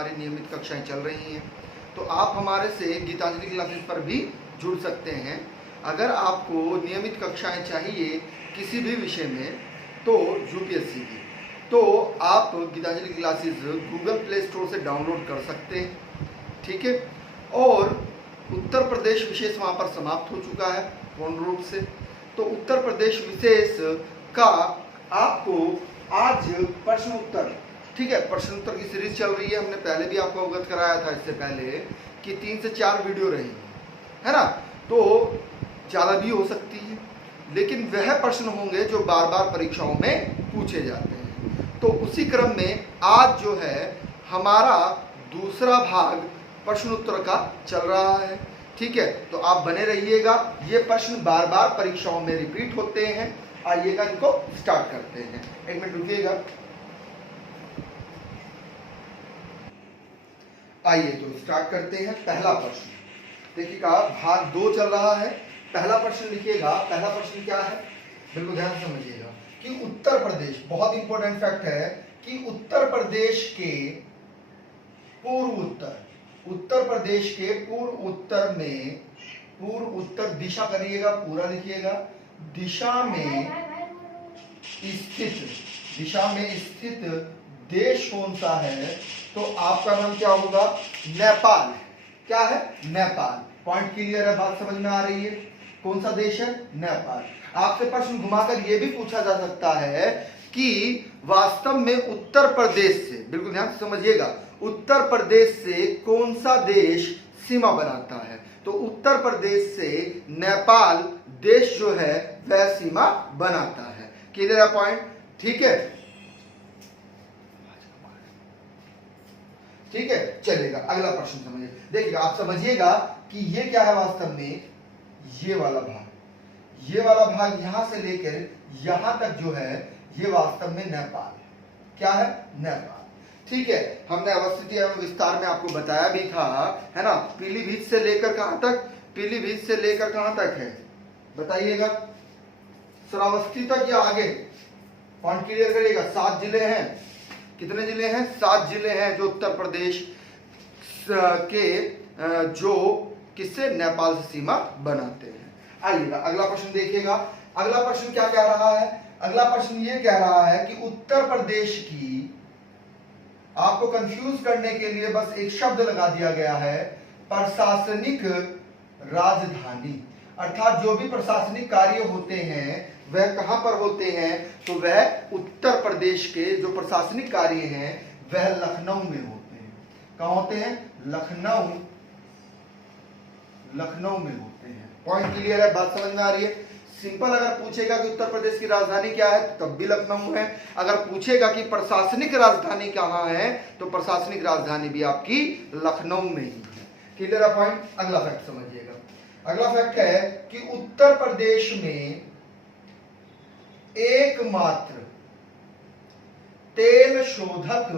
हमारी नियमित कक्षाएं चल रही हैं। तो आप हमारे से गीतांजलि क्लासेस पर भी जुड़ सकते हैं। अगर आपको नियमित कक्षाएं चाहिए किसी भी विषय में, तो यूपीएससी की, तो आप Gitanjali classes Google Play Store से डाउनलोड कर सकते हैं, ठीक है। और उत्तर प्रदेश विशेष वहाँ पर समाप्त हो चुका है पूर्ण रूप से। तो उत्तर प्रदेश विशेष का आपको आज प्रश्न उत्तर, ठीक है, प्रश्न उत्तर की सीरीज चल रही है। हमने पहले भी आपको अवगत कराया था इससे पहले कि 3 से 4 वीडियो रहेंगी, है ना। तो ज़्यादा भी हो सकती है, लेकिन वह प्रश्न होंगे जो बार बार परीक्षाओं में पूछे जाते हैं। तो उसी क्रम में आज जो है हमारा दूसरा भाग प्रश्न उत्तर का चल रहा है, ठीक है। तो आप बने रहिएगा, ये प्रश्न बार बार परीक्षाओं में रिपीट होते हैं। आइएगा, इनको स्टार्ट करते हैं। 1 मिनट रुकिएगा। आइए तो स्टार्ट करते हैं। पहला प्रश्न देखिएगा, भाग 2 चल रहा है। पहला प्रश्न लिखिएगा। पहला प्रश्न क्या है, बिल्कुल ध्यान से समझिएगा कि उत्तर प्रदेश, बहुत इंपॉर्टेंट फैक्ट है कि उत्तर प्रदेश के पूर्व उत्तर, उत्तर प्रदेश के पूर्व उत्तर में, पूर्व उत्तर दिशा करिएगा, पूरा लिखिएगा, दिशा में स्थित, दिशा में स्थित देश कौन सा है? तो आपका नाम क्या होगा? नेपाल। क्या है? नेपाल। पॉइंट क्लियर है, बात समझ में आ रही है? कौन सा देश है? नेपाल। आपसे प्रश्न घुमाकर यह भी पूछा जा सकता है कि वास्तव में उत्तर प्रदेश से, बिल्कुल ध्यान से समझिएगा, उत्तर प्रदेश से कौन सा देश सीमा बनाता है? तो उत्तर प्रदेश से नेपाल देश जो है वह सीमा बनाता है। क्लियर है पॉइंट? ठीक है, ठीक है, चलेगा। अगला प्रश्न समझिए। देखिएगा, आप समझिएगा कि ये क्या है वास्तव में, ये वाला भाग, ये वाला भाग यहां से लेकर यहां तक जो है ये वास्तव में नेपाल। क्या है? नेपाल। ठीक है, हमने अवस्थिति एवं विस्तार में आपको बताया भी था, है ना। पीलीभीत से लेकर कहां तक? पीलीभीत से लेकर कहां तक है बताइएगा? श्रावस्ती तक या आगे? पॉइंट क्लियर करिएगा। 7 जिले हैं। कितने जिले हैं? 7 जिले हैं जो उत्तर प्रदेश के जो किससे? नेपाल से सीमा बनाते हैं। आइएगा, अगला प्रश्न देखिएगा। अगला प्रश्न क्या कह रहा है? अगला प्रश्न ये कह रहा है कि उत्तर प्रदेश की, आपको कंफ्यूज करने के लिए बस एक शब्द लगा दिया गया है, प्रशासनिक राजधानी। अर्थात जो भी प्रशासनिक कार्य होते हैं वह कहां पर होते हैं? तो वह उत्तर प्रदेश के जो प्रशासनिक कार्य हैं वह लखनऊ में होते हैं। कहां होते हैं? लखनऊ, लखनऊ में होते हैं। पॉइंट क्लियर है, बात समझ में आ रही है? सिंपल अगर पूछेगा कि उत्तर प्रदेश की राजधानी क्या है तब भी लखनऊ है। अगर पूछेगा कि प्रशासनिक राजधानी कहां है तो प्रशासनिक राजधानी भी आपकी लखनऊ में ही है। क्लियर है पॉइंट? अगला फैक्ट समझिएगा। अगला फैक्ट है कि उत्तर प्रदेश में एकमात्र तेल शोधक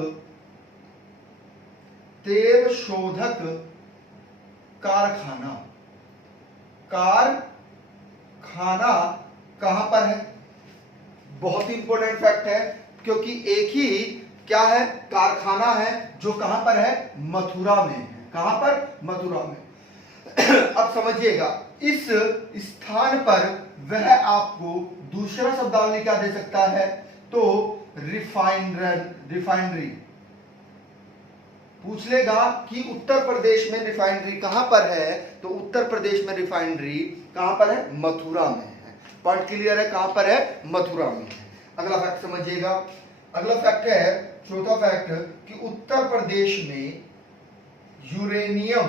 कारखाना कहां पर है? बहुत ही इंपॉर्टेंट फैक्ट है, क्योंकि एक ही क्या है? कारखाना है जो कहां पर है? मथुरा में है। कहां पर? मथुरा में। अब समझिएगा, इस स्थान पर वह आपको दूसरा शब्दावली क्या दे सकता है? तो रिफाइनरी पूछ लेगा कि उत्तर प्रदेश में रिफाइनरी कहां पर है? तो उत्तर प्रदेश में रिफाइनरी कहां पर है? मथुरा में है। पॉइंट क्लियर है? कहां पर है? मथुरा में है। अगला फैक्ट समझिएगा। अगला फैक्ट है, चौथा फैक्ट, कि उत्तर प्रदेश में यूरेनियम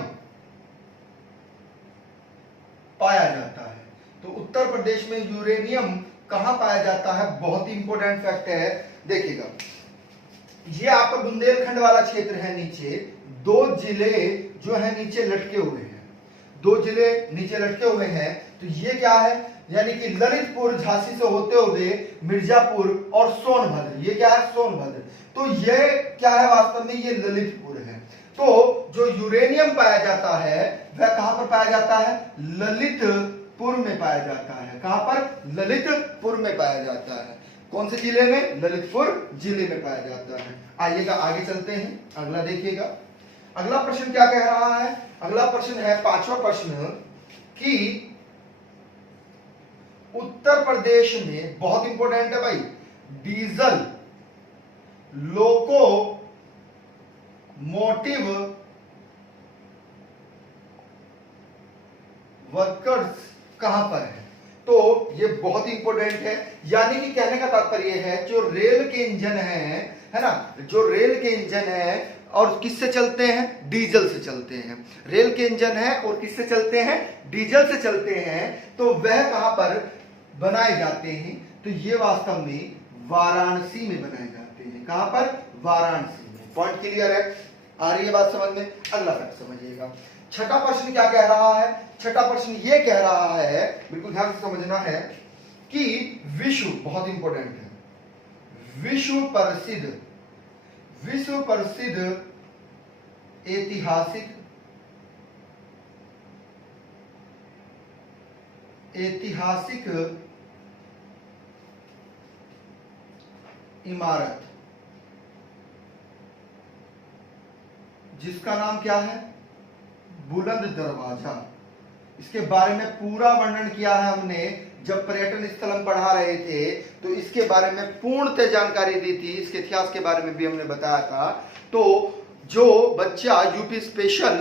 पाया जाता है। तो उत्तर प्रदेश में यूरेनियम कहां पाया जाता है? बहुत ही इंपॉर्टेंट फैक्ट है। देखिएगा, ये आपका बुंदेलखंड वाला क्षेत्र है। नीचे 2 जिले जो है नीचे लटके हुए हैं, 2 जिले नीचे लटके हुए हैं। तो ये क्या है? यानी कि ललितपुर, झांसी से होते हुए मिर्जापुर और सोनभद्र। ये क्या है? सोनभद्र। तो ये क्या है वास्तव में? ये ललितपुर है। तो जो यूरेनियम पाया जाता है वह कहां पर पाया जाता है? ललितपुर में पाया जाता है। कहां पर? ललितपुर में पाया जाता है। कौन से जिले में? ललितपुर जिले में पाया जाता है। आइएगा आगे चलते हैं, अगला देखिएगा। अगला प्रश्न क्या कह रहा है? अगला प्रश्न है 5वां प्रश्न कि उत्तर प्रदेश में, बहुत इंपॉर्टेंट है भाई, डीजल लोकोमोटिव वर्कर्स कहां पर है? तो ये बहुत इंपॉर्टेंट है, यानी कि कहने का तात्पर्य है जो रेल के इंजन है ना, जो रेल के इंजन है और किससे चलते हैं? डीजल से चलते हैं। रेल के इंजन है और किससे चलते हैं? डीजल से चलते हैं। तो वह कहां पर बनाए जाते हैं? तो ये वास्तव में वाराणसी में बनाए जाते हैं। कहां पर? वाराणसी में। पॉइंट क्लियर है? आ रही है बात समझ में? अगला फैक्ट समझिएगा। छठा प्रश्न क्या कह रहा है? छठा प्रश्न ये कह रहा है, बिल्कुल ध्यान से समझना है, कि विश्व, बहुत इंपॉर्टेंट है, विश्व प्रसिद्ध ऐतिहासिक इमारत जिसका नाम क्या है? बुलंद दरवाजा। इसके बारे में पूरा वर्णन किया है हमने जब पर्यटन स्थल हम पढ़ा रहे थे, तो इसके बारे में पूर्णतः जानकारी दी थी। इसके इतिहास के बारे में भी हमने बताया था। तो जो बच्चा यूपी स्पेशल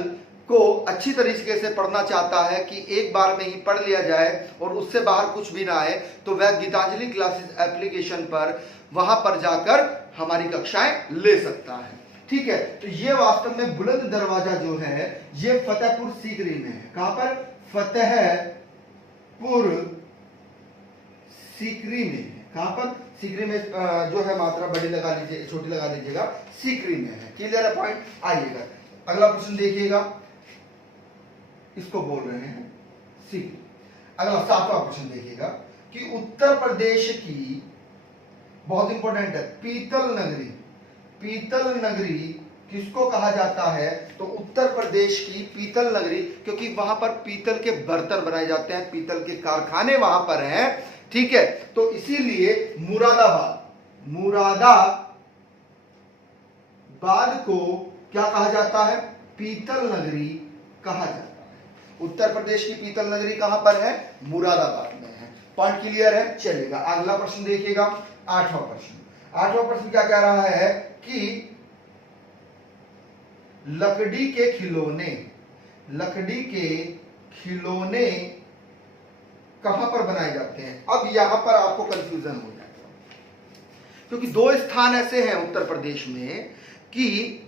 को अच्छी तरीके से पढ़ना चाहता है कि एक बार में ही पढ़ लिया जाए और उससे बाहर कुछ भी ना आए, तो वह गीतांजलि क्लासेस एप्लीकेशन पर वहां पर जाकर हमारी कक्षाएं ले सकता है। ठीक है, तो ये वास्तव में बुलंद दरवाजा जो है ये फतेहपुर सीकरी में है। कहां पर? फतेहपुर सीकरी में है। कहां पर? सीकरी में जो है मात्रा बड़ी लगा लीजिए, छोटी लगा लीजिएगा, सीकरी में है। क्लियर है पॉइंट? आइएगा अगला प्रश्न देखिएगा, इसको बोल रहे हैं सीकरी। अगला 7वां प्रश्न देखिएगा कि उत्तर प्रदेश की, बहुत इंपॉर्टेंट है, पीतल नगरी किसको कहा जाता है? तो उत्तर प्रदेश की पीतल नगरी, क्योंकि वहां पर पीतल के बर्तन बनाए जाते हैं, पीतल के कारखाने वहां पर हैं। ठीक है, तो इसीलिए मुरादाबाद को क्या कहा जाता है? पीतल नगरी कहा जाता है। उत्तर प्रदेश की पीतल नगरी कहां पर है? मुरादाबाद में है। पॉइंट क्लियर है? चलेगा अगला प्रश्न देखिएगा, 8वां प्रश्न। 8वां प्रश्न क्या कह रहा है कि लकड़ी के खिलौने कहां पर बनाए जाते हैं? अब यहां पर आपको कंफ्यूजन हो जाएगा, क्योंकि 2 स्थान ऐसे हैं उत्तर प्रदेश में कि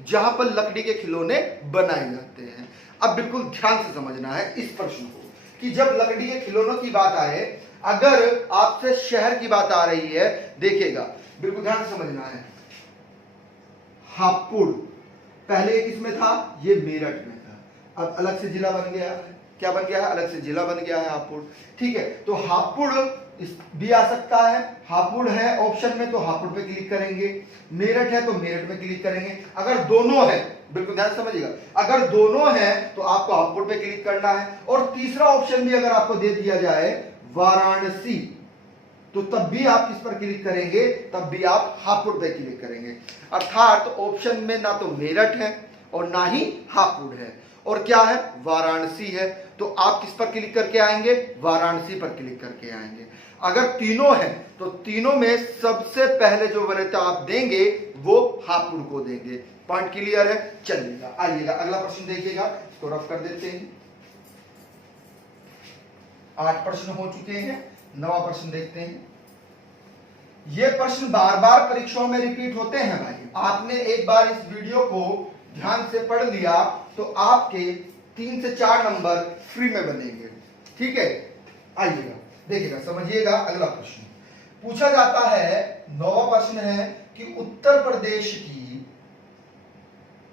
जहां पर लकड़ी के खिलौने बनाए जाते हैं। अब बिल्कुल ध्यान से समझना है इस प्रश्न को कि जब लकड़ी के खिलौनों की बात आए, अगर आपसे शहर की बात आ रही है, देखिएगा बिल्कुल ध्यान से समझना है। हापुड़ पहले किसमें था? ये मेरठ में था, अब अलग से जिला बन गया है। क्या बन गया है? अलग से जिला बन गया है हापुड़। ठीक है, तो हापुड़ भी आ सकता है। हापुड़ है ऑप्शन में तो हापुड़ पे क्लिक करेंगे, मेरठ है तो मेरठ में क्लिक करेंगे। अगर दोनों है, बिल्कुल ध्यान समझिएगा, अगर दोनों है तो आपको हापुड़ पे क्लिक करना है। और तीसरा ऑप्शन भी अगर आपको दे दिया जाए वाराणसी, तो तब भी आप किस पर क्लिक करेंगे? तब भी आप हापुड़ पे क्लिक करेंगे। अर्थात ऑप्शन में ना तो मेरठ है और ना ही हापुड़ है, और क्या है? वाराणसी है। तो आप किस पर क्लिक करके आएंगे? वाराणसी पर क्लिक करके आएंगे। अगर तीनों है तो तीनों में सबसे पहले जो वरीयता आप देंगे वो हापुड़ को देंगे। पॉइंट क्लियर है? चलिएगा आइएगा अगला प्रश्न देखिएगा, इसको रफ कर देते हैं। 8 प्रश्न हो चुके हैं, 9वां प्रश्न देखते हैं। ये प्रश्न बार बार परीक्षाओं में रिपीट होते हैं भाई। आपने एक बार इस वीडियो को ध्यान से पढ़ लिया तो आपके 3 से 4 नंबर फ्री में बनेंगे। ठीक है, आइएगा देखिएगा, समझिएगा। अगला प्रश्न पूछा जाता है, 9वां प्रश्न है कि उत्तर प्रदेश की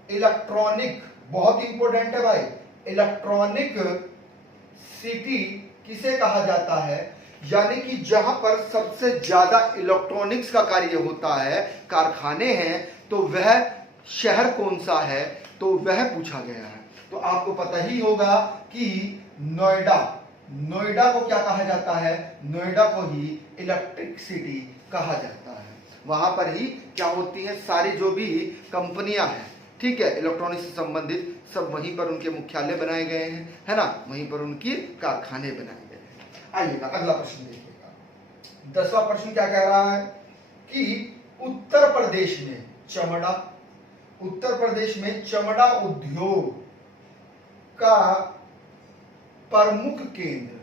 इलेक्ट्रॉनिक, बहुत इंपॉर्टेंट है भाई, इलेक्ट्रॉनिक सिटी किसे कहा जाता है? यानी कि जहां पर सबसे ज्यादा इलेक्ट्रॉनिक्स का कार्य होता है, कारखाने हैं, तो वह शहर कौन सा है? तो वह पूछा गया है। तो आपको पता ही होगा कि नोएडा को क्या कहा जाता है? नोएडा को ही इलेक्ट्रिक सिटी कहा जाता है। वहां पर ही क्या होती हैं, सारी जो भी कंपनियां हैं, ठीक है, इलेक्ट्रॉनिक्स से संबंधित, सब वहीं पर उनके मुख्यालय बनाए गए हैं, है ना, वहीं पर उनकी कारखाने बनाए गए हैं। आइएगा अगला प्रश्न देखिएगा। 10वां प्रश्न क्या कह रहा है कि उत्तर प्रदेश में चमड़ा उद्योग का प्रमुख केंद्र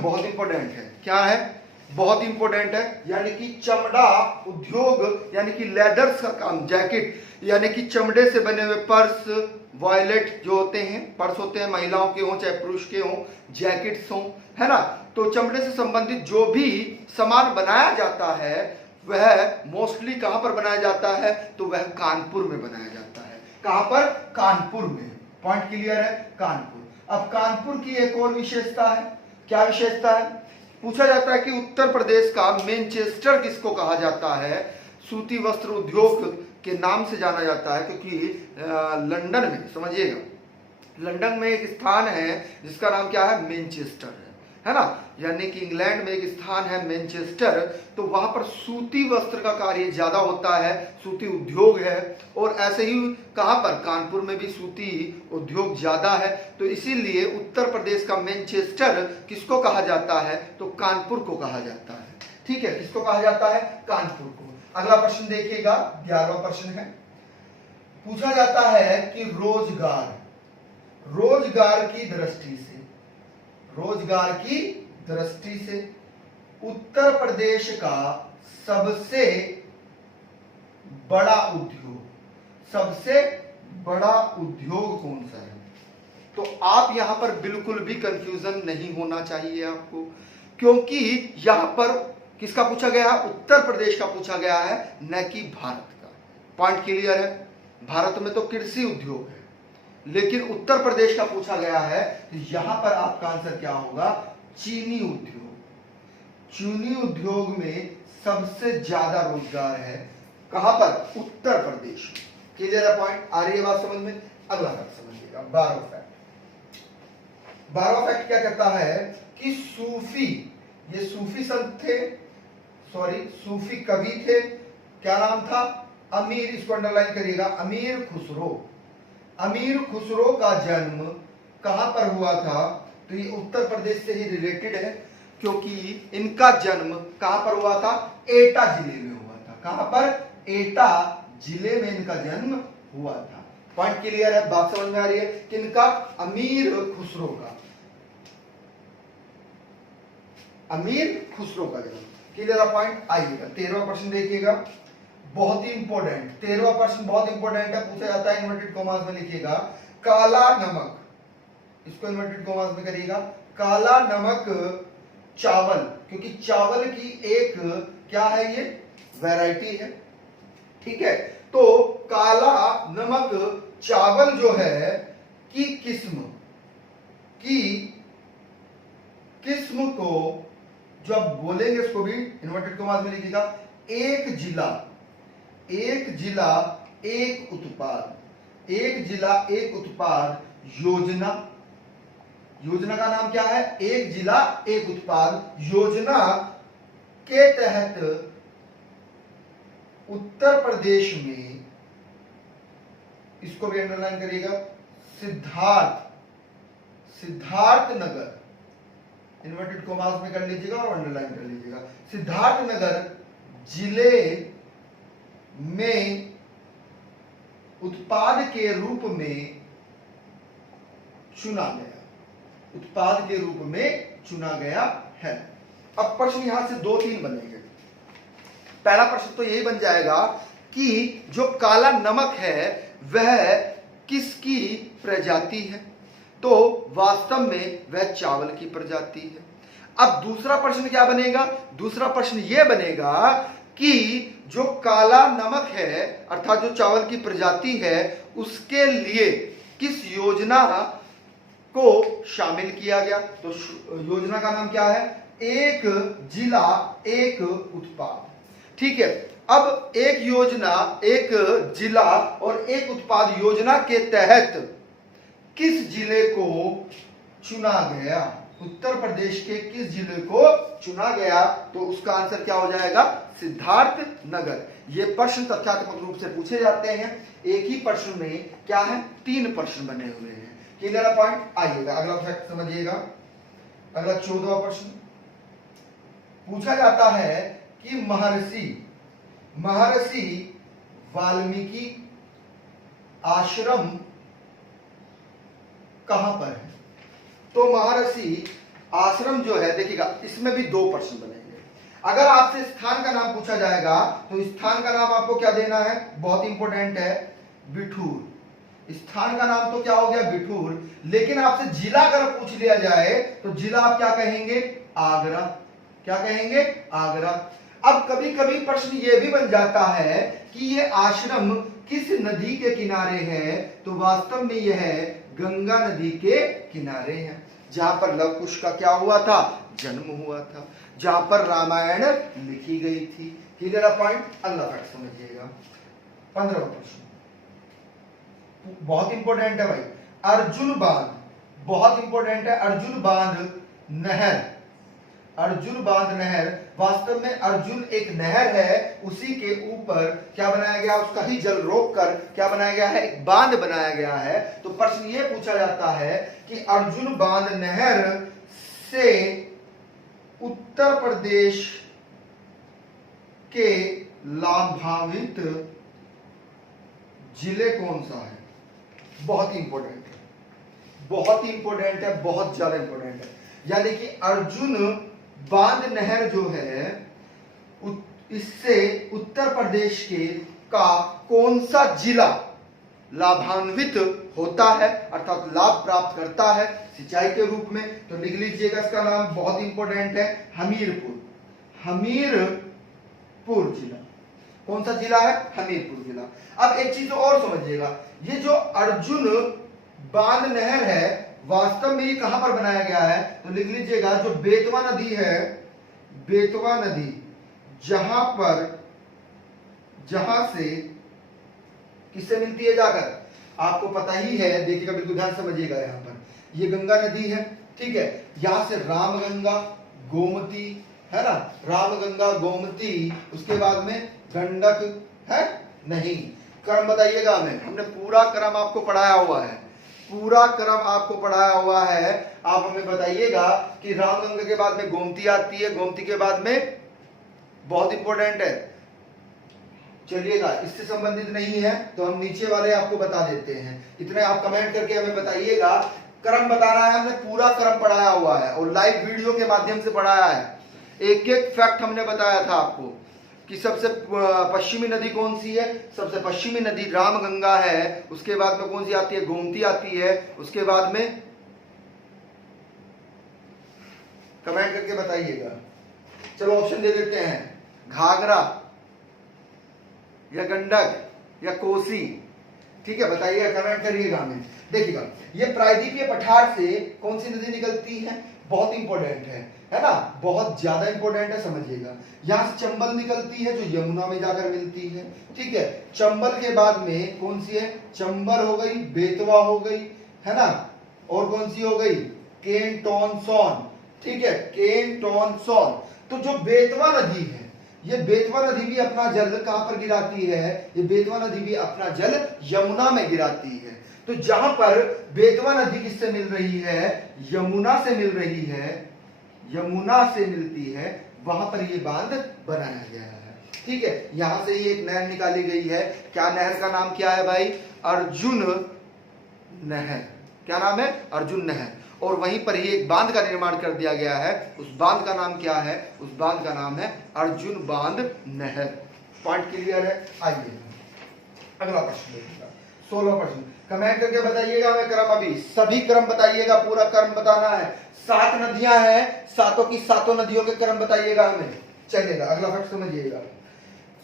बहुत इंपॉर्टेंट है। क्या है? बहुत इंपॉर्टेंट है। यानी कि चमड़ा उद्योग, यानी कि लेदर्स का काम, जैकेट, यानी कि चमड़े से बने हुए पर्स, वॉयलेट जो होते हैं, पर्स होते हैं, महिलाओं के हों चाहे पुरुष के हों, जैकेट्स हों, है ना, तो चमड़े से संबंधित जो भी सामान बनाया जाता है वह मोस्टली कहां पर बनाया जाता है? तो वह कानपुर में बनाया जाता है। कहां पर? कानपुर में। पॉइंट क्लियर है? कानपुर। अब कानपुर की एक और विशेषता है। क्या विशेषता है? पूछा जाता है कि उत्तर प्रदेश का मैनचेस्टर किसको कहा जाता है? सूती वस्त्र उद्योग के नाम से जाना जाता है, क्योंकि लंदन में, समझिएगा, लंदन में एक स्थान है जिसका नाम क्या है? मैनचेस्टर है ना, यानी कि इंग्लैंड में एक स्थान है मैनचेस्टर, तो वहां पर सूती वस्त्र का कार्य ज्यादा होता है, सूती उद्योग है। और ऐसे ही कहां पर? कानपुर में भी सूती उद्योग ज्यादा है, तो इसीलिए उत्तर प्रदेश का मैनचेस्टर किसको कहा जाता है? तो कानपुर को कहा जाता है। ठीक है, किसको कहा जाता है? कानपुर को। अगला प्रश्न देखिएगा, 11वां प्रश्न है। पूछा जाता है कि रोजगार की दृष्टि से उत्तर प्रदेश का सबसे बड़ा उद्योग कौन सा है? तो आप यहां पर बिल्कुल भी कंफ्यूजन नहीं होना चाहिए आपको, क्योंकि यहां पर किसका पूछा गया है? उत्तर प्रदेश का पूछा गया है, न कि भारत का। पॉइंट क्लियर है? भारत में तो कृषि उद्योग है, लेकिन उत्तर प्रदेश का पूछा गया है, तो यहां पर आपका आंसर क्या होगा? चीनी उद्योग में सबसे ज्यादा रोजगार है। कहां पर? उत्तर प्रदेश में। क्लियर है? पॉइंट आ रही है बात समझ में? अगला फैक्ट समझिएगा, 12वां फैक्ट क्या कहता है कि सूफी संत थे, सूफी कवि थे। क्या नाम था? अमीर, इसको अंडरलाइन करिएगा, अमीर खुसरो का जन्म कहां पर हुआ था? तो ये उत्तर प्रदेश से ही रिलेटेड है, क्योंकि इनका जन्म कहां पर हुआ था? एटा जिले में हुआ था। कहां पर? एटा जिले में इनका जन्म हुआ था। पॉइंट क्लियर है? बात समझ में आ रही है? किनका? अमीर खुसरो का जन्म। Clear point? आइएगा 13वां प्रश्न देखिएगा, बहुत ही इंपॉर्टेंट। 13वां प्रश्न बहुत इंपॉर्टेंट है, पूछा जाता है, इन्वर्टेड कॉमास में लिखिएगा, काला नमक, इसको इन्वर्टेड कॉमास में करिएगा, काला नमक चावल, क्योंकि चावल की एक क्या है? ये वैरायटी है। ठीक है, तो काला नमक चावल जो है की किस्म को जो आप बोलेंगे, इसको भी इन्वर्टेड कॉमास में लिखिएगा, एक जिला एक उत्पाद योजना का नाम क्या है? एक जिला एक उत्पाद योजना के तहत उत्तर प्रदेश में, इसको भी अंडरलाइन करिएगा, सिद्धार्थ नगर, इन्वर्टेड कॉमास में कर लीजिएगा और अंडरलाइन कर लीजिएगा, सिद्धार्थ नगर जिले में उत्पाद के रूप में चुना गया है। अब प्रश्न यहां से 2-3 बनेंगे। पहला प्रश्न तो यही बन जाएगा कि जो काला नमक है वह किसकी प्रजाति है? तो वास्तव में वह चावल की प्रजाति है। अब दूसरा प्रश्न क्या बनेगा? दूसरा प्रश्न यह बनेगा कि जो काला नमक है, अर्थात जो चावल की प्रजाति है, उसके लिए किस योजना को शामिल किया गया? तो योजना का नाम क्या है? एक जिला एक उत्पाद। ठीक है, अब एक योजना, एक जिला और एक उत्पाद योजना के तहत किस जिले को चुना गया, उत्तर प्रदेश के किस जिले को चुना गया? तो उसका आंसर क्या हो जाएगा? सिद्धार्थ नगर। ये प्रश्न तथ्यात्मक रूप से पूछे जाते हैं। एक ही प्रश्न में क्या है? 3 प्रश्न बने हुए हैं। Clear point? आइएगा अगला फैक्ट समझिएगा। अगला 14वां प्रश्न पूछा जाता है कि महर्षि वाल्मीकि आश्रम कहां पर है? तो महर्षि आश्रम जो है, देखिएगा इसमें भी 2 प्रश्न बनेंगे। अगर आपसे स्थान का नाम पूछा जाएगा तो स्थान का नाम आपको क्या देना है? बहुत इंपॉर्टेंट है, बिठूर। स्थान का नाम तो क्या हो गया? बिठूर। लेकिन आपसे जिला अगर पूछ लिया जाए तो जिला आप क्या कहेंगे? आगरा। क्या कहेंगे? आगरा। अब कभी कभी प्रश्न ये भी बन जाता है कि ये आश्रम किस नदी के किनारे है? तो वास्तव में यह गंगा नदी के किनारे है, जहां पर लव कुश का क्या हुआ था? जन्म हुआ था, जहां पर रामायण लिखी गई थी। Clear point? अगला फैक्ट समझिएगा। 15वां प्रश्न बहुत इंपॉर्टेंट है भाई। अर्जुन बांध, बहुत इंपॉर्टेंट है। अर्जुन बांध नहर वास्तव में अर्जुन एक नहर है, उसी के ऊपर क्या बनाया गया? उसका ही जल रोककर क्या बनाया गया है? एक बांध बनाया गया है। तो प्रश्न ये पूछा जाता है कि अर्जुन बांध नहर से उत्तर प्रदेश के लाभान्वित जिले कौन सा है? बहुत इंपॉर्टेंट है, बहुत इंपॉर्टेंट है, बहुत ज्यादा इंपॉर्टेंट है। यानी कि अर्जुन बांध नहर जो है इससे उत्तर प्रदेश के का कौन सा जिला लाभान्वित होता है, अर्थात लाभ प्राप्त करता है सिंचाई के रूप में? तो लिख लीजिएगा, इसका नाम बहुत इंपॉर्टेंट है, हमीरपुर। हमीरपुर जिला। कौन सा जिला है? हमीरपुर जिला। अब एक चीज और समझिएगा, ये जो अर्जुन बांध नहर है वास्तव में ये कहां पर बनाया गया है? तो लिख लीजिएगा, जो बेतवा नदी है, बेतवा नदी जहां से किससे मिलती है जाकर? आपको पता ही है, देखिएगा बिल्कुल ध्यान समझिएगा। यहां पर ये गंगा नदी है, ठीक है। यहां से रामगंगा, गोमती है ना, रामगंगा, गोमती, उसके बाद में गंडक है नहीं। क्रम बताइएगा हमें, हमने पूरा क्रम आपको पढ़ाया हुआ है, पूरा क्रम आपको पढ़ाया हुआ है। आप हमें बताइएगा कि रामगंगा के बाद में गोमती आती है, गोमती के बाद में बहुत इंपॉर्टेंट है, चलिएगा इससे संबंधित नहीं है तो हम नीचे वाले आपको बता देते हैं। इतने आप कमेंट करके हमें बताइएगा। क्रम बताना है, हमने पूरा क्रम पढ़ाया हुआ है और लाइव वीडियो के माध्यम से पढ़ाया है। एक एक फैक्ट हमने बताया था आपको कि सबसे पश्चिमी नदी कौन सी है? सबसे पश्चिमी नदी रामगंगा है, उसके बाद में कौन सी आती है? गोमती आती है, उसके बाद में कमेंट करके बताइएगा। चलो ऑप्शन दे देते हैं, घाघरा या गंडक या कोसी, ठीक है, बताइएगा, कमेंट करिएगा हमें। देखिएगा ये प्रायद्वीपीय पठार से कौन सी नदी निकलती है? बहुत इंपॉर्टेंट है ना, बहुत ज्यादा इंपॉर्टेंट है, समझिएगा। यहां से चंबल निकलती है जो यमुना में जाकर मिलती है, ठीक है। चंबल के बाद में कौन सी है? चंबल हो गई, बेतवा हो गई, है ना, और कौन सी हो गई? केन टोन सोन, ठीक है, केन टोन सोन। तो जो बेतवा नदी है, ये बेतवा नदी भी अपना जल कहां पर गिराती है? ये बेतवा नदी भी अपना जल यमुना में गिराती है। तो जहां पर बेतवा नदी किससे मिल रही है? यमुना से मिल रही है, यमुना से मिलती है, वहां पर ये बांध बनाया गया है, ठीक है। यहां से ही एक नहर निकाली गई है। क्या नहर का नाम क्या है भाई? अर्जुन नहर। क्या नाम है? अर्जुन नहर। और वहीं पर ही एक बांध का निर्माण कर दिया गया है। उस बांध का नाम क्या है? उस बांध का नाम है अर्जुन बांध नहर। पॉइंट क्लियर है? आइए अगला प्रश्न देखिएगा, 16वां प्रश्न। कमेंट करके बताइएगा हमें क्रम, अभी सभी क्रम बताइएगा, पूरा क्रम बताना है। 7 नदियां हैं, सातों की सातों नदियों के क्रम बताइएगा हमें। चलिएगा अगला फैक्ट समझिएगा।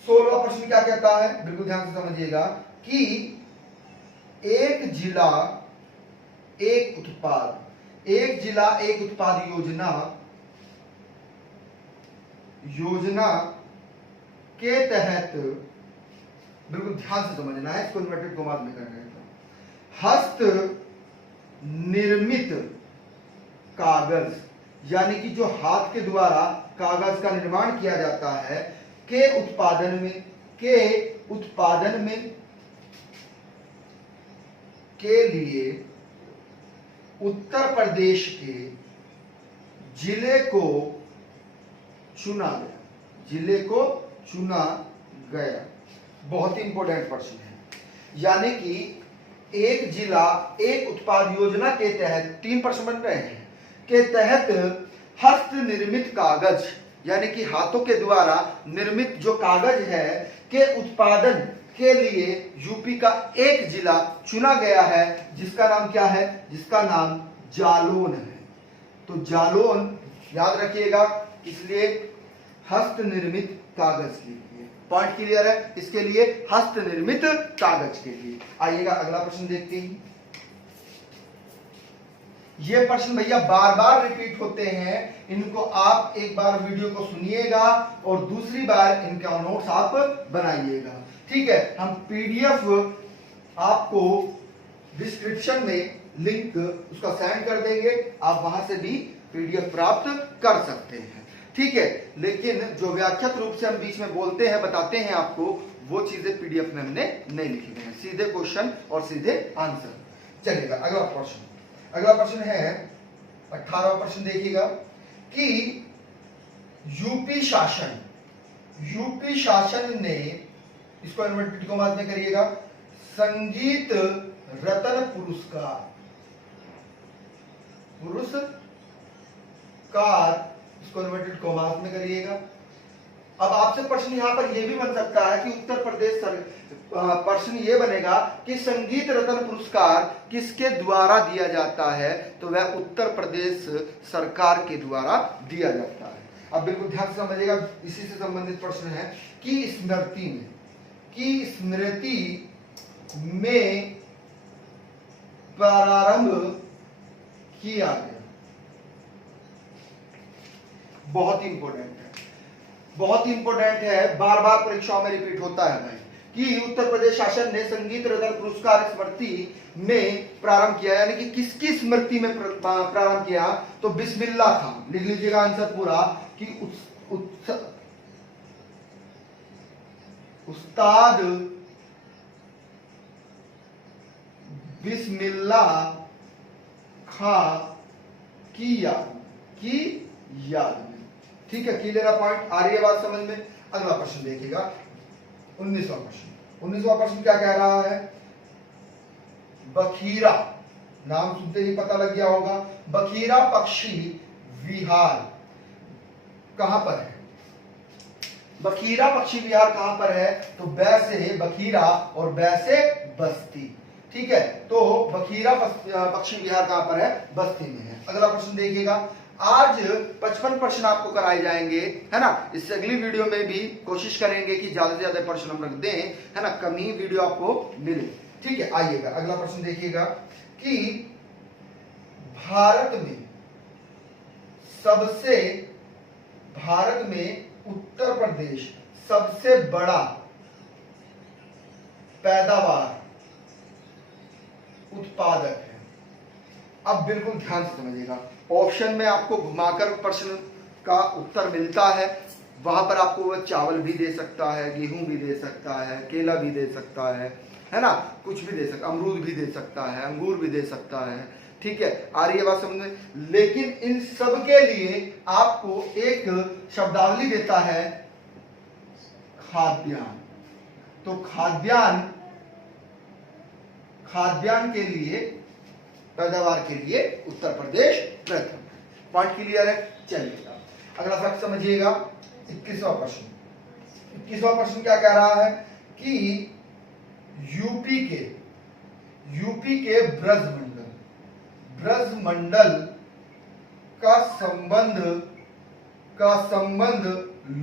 16वां प्रश्न क्या कहता है? बिल्कुल ध्यान से समझिएगा कि एक जिला एक उत्पाद, एक जिला एक उत्पाद योजना के तहत, बिल्कुल ध्यान से समझना है, इसको इन्वर्टेड कॉमास में करना है। हस्त निर्मित कागज, यानी कि जो हाथ के द्वारा कागज का निर्माण किया जाता है के उत्पादन में के लिए उत्तर प्रदेश के जिले को चुना गया। बहुत ही इंपॉर्टेंट प्रश्न है। यानी कि एक जिला एक उत्पाद योजना के तहत 3 प्रश्न बन रहे हैं के तहत हस्त निर्मित कागज यानी कि हाथों के द्वारा निर्मित जो कागज है के उत्पादन के लिए यूपी का एक जिला चुना गया है, जिसका नाम क्या है? जिसका नाम जालौन है। तो जालौन याद रखिएगा, इसलिए हस्त निर्मित कागज के लिए। पॉइंट क्लियर है? इसके लिए हस्त निर्मित कागज के लिए। आइएगा अगला प्रश्न देखते हैं। ये प्रश्न भैया बार बार रिपीट होते हैं, इनको आप एक बार वीडियो को सुनिएगा और दूसरी बार इनका नोट्स आप बनाइएगा। ठीक है, हम पीडीएफ आपको डिस्क्रिप्शन में लिंक उसका सेंड कर देंगे, आप वहां से भी पीडीएफ प्राप्त कर सकते हैं। ठीक है, लेकिन जो व्याख्यात रूप से हम बीच में बोलते हैं, बताते हैं आपको, वो चीजें पीडीएफ में हमने नहीं लिखी गई हैं। सीधे क्वेश्चन और सीधे आंसर। चलिएगा अगला प्रश्न है 18वां प्रश्न। देखिएगा कि यूपी शासन ने, इसको इन्वर्टेड कॉमास में करिएगा, संगीत रत्न पुरस्कार इसको इन्वर्टेड कॉमास में करिएगा। अब आपसे प्रश्न यहां पर यह भी बन सकता है कि उत्तर प्रदेश प्रश्न ये बनेगा कि संगीत रत्न पुरस्कार किसके द्वारा दिया जाता है? तो वह उत्तर प्रदेश सरकार के द्वारा दिया जाता है। अब बिल्कुल ध्यान से समझिएगा, इसी से संबंधित प्रश्न है कि स्मृति में प्रारंभ किया गया। बहुत ही इंपॉर्टेंट है, बार बार परीक्षाओं में रिपीट होता है भाई, कि उत्तर प्रदेश शासन ने संगीत रत्न पुरस्कार स्मृति में प्रारंभ किया। यानी कि किसकी स्मृति में प्रारंभ किया? तो बिस्मिल्ला खान। लिख लीजिएगा आंसर पूरा कि उस्ताद बिस्मिल्ला खां की याद में। ठीक है, क्लियर है पॉइंट? आ रही है बात समझ में? अगला प्रश्न देखिएगा 19वां प्रश्न क्या कह रहा है? बखीरा, नाम सुनते ही पता लग गया होगा। बखीरा पक्षी विहार कहां पर है? बखीरा पक्षी विहार कहां पर है? तो बै से बखीरा और बै से बस्ती। ठीक है, तो बखीरा पक्षी विहार कहां पर है? बस्ती में है। अगला प्रश्न देखिएगा। आज 55 प्रश्न आपको कराए जाएंगे, है ना। इससे अगली वीडियो में भी कोशिश करेंगे कि ज्यादा से ज्यादा प्रश्न हम रख दें, है ना, कम ही वीडियो आपको मिले। ठीक है, आइएगा अगला प्रश्न देखिएगा कि भारत में उत्तर प्रदेश सबसे बड़ा पैदावार उत्पादक है। अब बिल्कुल ध्यान से समझिएगा, ऑप्शन में आपको घुमाकर प्रश्न का उत्तर मिलता है। वहां पर आपको वह चावल भी दे सकता है, गेहूं भी दे सकता है, केला भी दे सकता है ना, कुछ भी दे सकता, अमरूद भी दे सकता है, अंगूर भी दे सकता है। ठीक है, आ रही है बात समझ में? लेकिन इन सब के लिए आपको एक शब्दावली देता है, खाद्यान्न। तो खाद्यान्न के लिए, पैदावार के लिए उत्तर प्रदेश प्रथम। पॉइंट क्लियर है? चलिएगा अगला फैक्ट समझिएगा। 21वां प्रश्न क्या कह रहा है कि यूपी के ब्रजमंडल का संबंध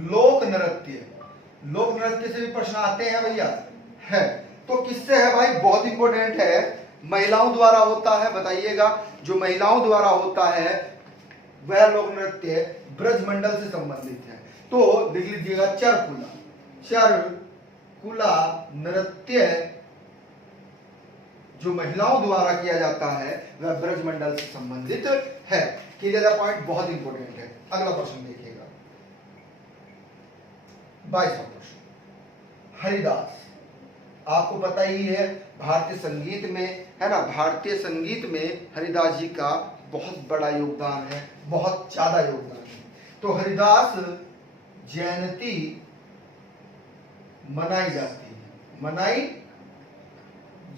लोक नृत्य से भी प्रश्न आते हैं भैया, है। तो किससे है भाई? बहुत इंपॉर्टेंट है, महिलाओं द्वारा होता है। बताइएगा, जो महिलाओं द्वारा होता है वह लोक नृत्य ब्रजमंडल से संबंधित है। तो लिख लीजिएगा, चरकुला नृत्य जो महिलाओं द्वारा किया जाता है वह ब्रजमंडल से संबंधित है। क्लियर पॉइंट बहुत इंपॉर्टेंट है। अगला प्रश्न देखिएगा 22वां प्रश्न। हरिदास, आपको पता ही है भारतीय संगीत में, है ना, भारतीय संगीत में हरिदास जी का बहुत बड़ा योगदान है, बहुत ज्यादा योगदान है। तो हरिदास जयंती मनाई जाती है, मनाई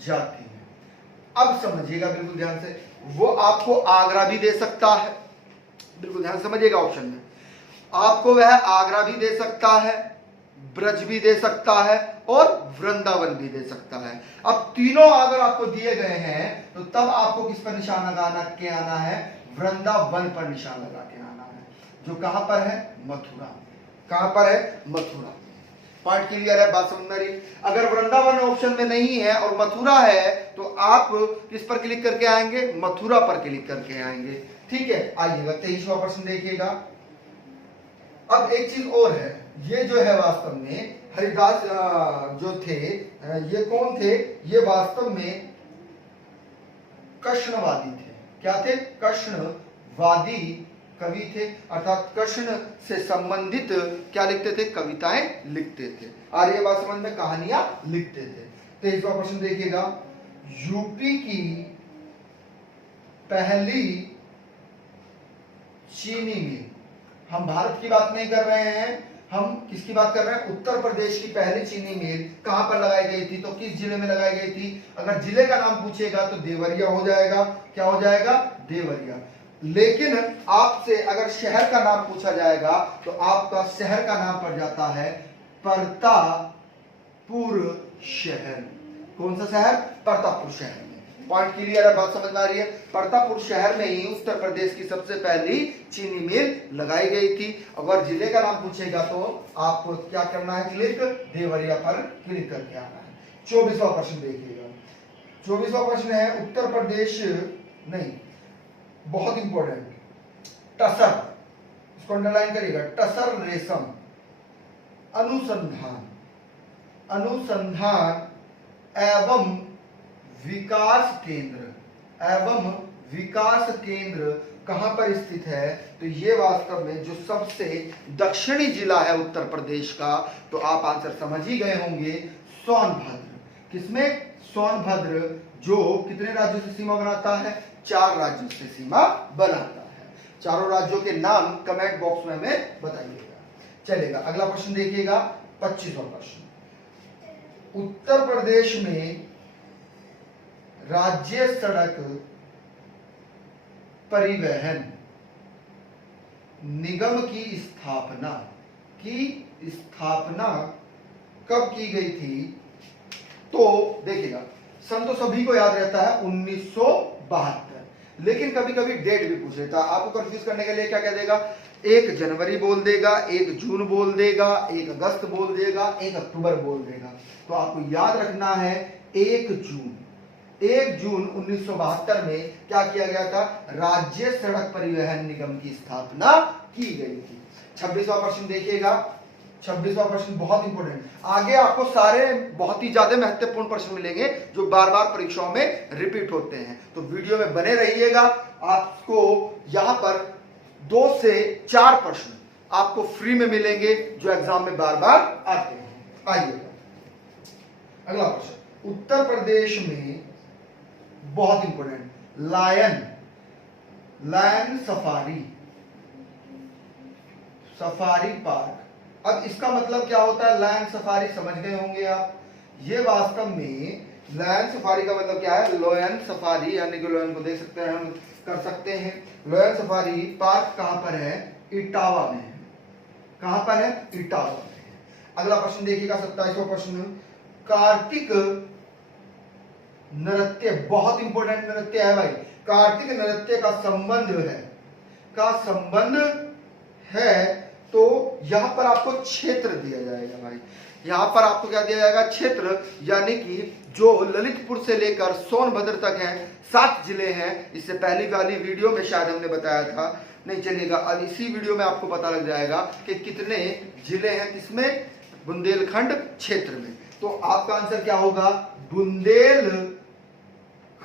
जाती है। अब समझिएगा बिल्कुल ध्यान से, वो आपको आगरा भी दे सकता है, बिल्कुल ध्यान समझिएगा, ऑप्शन में आपको वह आगरा भी दे सकता है, ब्रज भी दे सकता है और वृंदावन भी दे सकता है। अब तीनों अगर आपको दिए गए हैं तो तब आपको किस पर निशान लगाना के आना है? वृंदावन पर निशान लगा के आना है, जो कहां पर है? मथुरा। कहां पर है? मथुरा। पॉइंट क्लियर है? बात समझ में आ रही? अगर वृंदावन ऑप्शन में नहीं है और मथुरा है तो आप किस पर क्लिक करके आएंगे? मथुरा पर क्लिक करके आएंगे। ठीक है, आइएगा 23वां प्रश्न देखिएगा। अब एक चीज और है, ये जो है वास्तव में हरिदास जो थे, ये कौन थे? ये वास्तव में कृष्णवादी थे। क्या थे? कृष्णवादी कवि थे, अर्थात कृष्ण से संबंधित क्या लिखते थे? कविताएं लिखते थे। और ये बात समझ में, कहानियां लिखते थे। 23वां प्रश्न देखिएगा। यूपी की पहली चीनी मिल, हम भारत की बात नहीं कर रहे हैं, हम किसकी बात कर रहे हैं? उत्तर प्रदेश की पहली चीनी मिल कहां पर लगाई गई थी? तो किस जिले में लगाई गई थी? अगर जिले का नाम पूछेगा तो देवरिया हो जाएगा। क्या हो जाएगा? देवरिया। लेकिन आपसे अगर शहर का नाम पूछा जाएगा तो आपका शहर का नाम पड़ जाता है परतापुर शहर। कौन सा शहर? परतापुर शहर। पॉइंट क्लियर है? बात समझ में आ रही है? परतापुर शहर में ही उत्तर प्रदेश की सबसे पहली चीनी मिल लगाई गई थी। अगर जिले का नाम पूछेगा तो आपको क्या करना है? क्लिक देवरिया पर क्लिक करके आना है। 24वां प्रश्न देखिएगा। 24वां प्रश्न है उत्तर प्रदेश नहीं, बहुत इंपॉर्टेंट, टसर, इसको अंडरलाइन करिएगा। टसर रेशम अनुसंधान एवं विकास केंद्र कहां पर स्थित है? तो ये वास्तव में जो सबसे दक्षिणी जिला है उत्तर प्रदेश का, तो आप आंसर समझ ही गए होंगे, सोनभद्र। किसमें? सोनभद्र, जो कितने राज्यों से सीमा बनाता है? 4 राज्यों से सीमा बनाता है। चारों राज्यों के नाम कमेंट बॉक्स में हमें बताइएगा। चलेगा, अगला प्रश्न देखिएगा 25वां प्रश्न। उत्तर प्रदेश में राज्य सड़क परिवहन निगम की स्थापना कब की गई थी? तो देखिएगा, सन तो सभी को याद रहता है 1972, लेकिन कभी कभी डेट भी पूछ लेता है। आपको कंफ्यूज करने के लिए क्या कह देगा? 1 जनवरी बोल देगा, 1 जून बोल देगा, 1 अगस्त बोल देगा, 1 अक्टूबर बोल देगा। तो आपको याद रखना है 1 जून। 1 जून 1972 में क्या किया गया था? राज्य सड़क परिवहन निगम की स्थापना की गई थी। 26वां प्रश्न देखिएगा। 26वां प्रश्न बहुत इंपॉर्टेंट, आगे आपको सारे बहुत ही ज्यादा महत्वपूर्ण प्रश्न मिलेंगे जो बार बार परीक्षाओं में रिपीट होते हैं, तो वीडियो में बने रहिएगा। आपको यहां पर 2 से 4 प्रश्न आपको फ्री में मिलेंगे जो एग्जाम में बार बार आते हैं। आइएगा अगला प्रश्न। उत्तर प्रदेश में बहुत इंपॉर्टेंट, लायन सफारी पार्क। अब इसका मतलब क्या होता है? लायन सफारी समझ गए होंगे आप। ये वास्तव में लायन सफारी का मतलब क्या है? लोयन सफारी, यानी कि लोयन को देख सकते हैं, हम कर सकते हैं। लोयन सफारी पार्क कहां पर है? इटावा में है। कहां पर है? इटावा में है। अगला प्रश्न देखिएगा 27वां प्रश्न। कार्तिक नृत्य, बहुत इंपॉर्टेंट नृत्य है भाई। कार्तिक नृत्य का संबंध है तो यहां पर आपको क्षेत्र दिया जाएगा भाई। यहां पर आपको क्या दिया जाएगा? क्षेत्र, यानी कि जो ललितपुर से लेकर सोनभद्र तक है 7 जिले हैं। इससे पहली वाली वीडियो में शायद हमने बताया था, नहीं चलेगा, अब इसी वीडियो में आपको पता लग जाएगा कि कितने जिले हैं किसमें? बुंदेलखंड क्षेत्र में। तो आपका आंसर क्या होगा?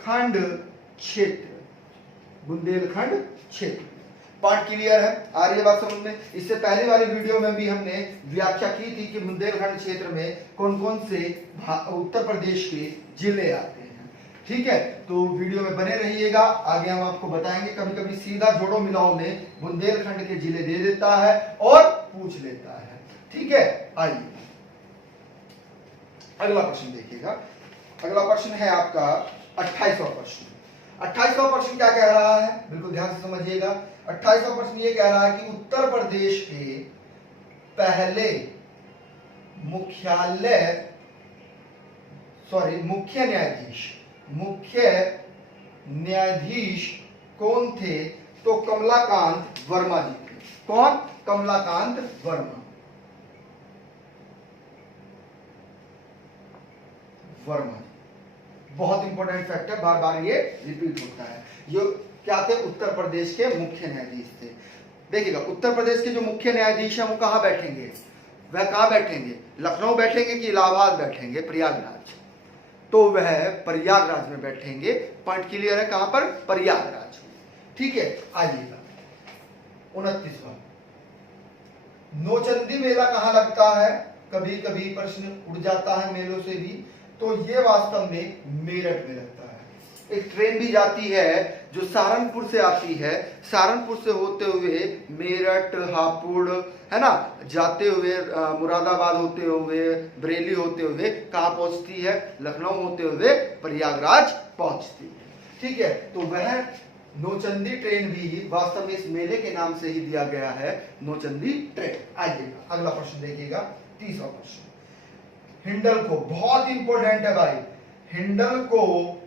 बुंदेलखंड क्षेत्र, बुंदेलखंड क्षेत्र। पार्ट क्लियर है? आ रही है बात समझ में? इससे पहले वाली वीडियो में भी हमने व्याख्या की थी कि बुंदेलखंड क्षेत्र में कौन कौन से उत्तर प्रदेश के जिले आते हैं। ठीक है, तो वीडियो में बने रहिएगा, आगे हम आपको बताएंगे। कभी कभी सीधा जोड़ो मिलाओ में बुंदेलखंड के जिले दे देता है और पूछ लेता है। ठीक है, आइए अगला प्रश्न देखिएगा। अगला प्रश्न है आपका 28वां प्रश्न। 28वां प्रश्न क्या कह रहा है, बिल्कुल ध्यान से समझिएगा। 28वां प्रश्न ये कह रहा है कि उत्तर प्रदेश के पहले मुख्य न्यायाधीश कौन थे? तो कमलाकांत वर्मा जी थे। कौन? कमलाकांत वर्मा। बहुत इंपॉर्टेंट फैक्ट है, बार बार ये रिपीट होता है। ये क्या थे? उत्तर प्रदेश के मुख्य न्यायाधीश थे। देखिएगा, उत्तर प्रदेश के जो मुख्य न्यायाधीश हैं वो कहाँ बैठेंगे? वह कहाँ बैठेंगे? लखनऊ बैठेंगे कि इलाहाबाद बैठेंगे? प्रयागराज। तो वह प्रयागराज में बैठेंगे। पॉइंट क्लियर है? कहां पर? प्रयागराज। ठीक है, आइएगा 29वां, नौचंदी मेला कहां लगता है? कभी कभी प्रश्न उड़ जाता है मेलों से भी, तो ये वास्तव में मेरठ में लगता है। एक ट्रेन भी जाती है जो सहारनपुर से आती है, सहारनपुर से होते हुए मेरठ, हापुड़, है ना, जाते हुए मुरादाबाद होते हुए, बरेली होते हुए कहाँ पहुंचती है? लखनऊ होते हुए प्रयागराज पहुंचती है। ठीक है, तो वह नौचंदी ट्रेन भी वास्तव में इस मेले के नाम से ही दिया गया है, नौचंदी ट्रेन। आइएगा अगला प्रश्न देखिएगा, 30वां प्रश्न। हिंडल्को बहुत इंपॉर्टेंट है भाई। हिंडल्को,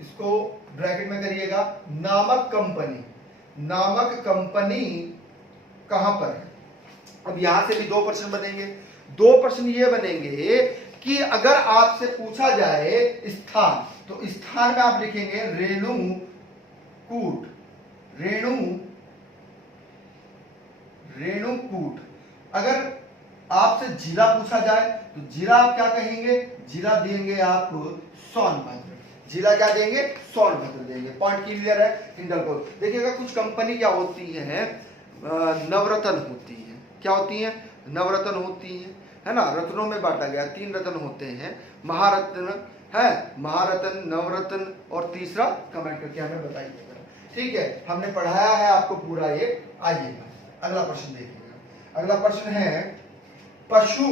इसको ब्रैकेट में करिएगा, नामक कंपनी कहां पर है? अब यहां से भी दो प्रश्न बनेंगे। दो प्रश्न ये बनेंगे कि अगर आपसे पूछा जाए स्थान, तो स्थान में आप लिखेंगे रेणुकूट। अगर आपसे जिला पूछा जाए तो जिला आप क्या कहेंगे? जिला देंगे आप सोनभद्र। जिला क्या देंगे? सोनभद्र देंगे। पॉइंट क्लियर है? हिंडल्को। देखिएगा, कुछ कंपनी क्या होती है? नवरत्न होती है। क्या होती है? नवरत्न होती है ना। रत्नों में बांटा गया, 3 रत्न होते हैं, महारत्न है, महारत्न, नवरत्न और तीसरा कमेंट करके हमें बताइएगा। ठीक है, हमने पढ़ाया है आपको पूरा ये। आइएगा अगला प्रश्न देखिएगा। अगला प्रश्न है, पशु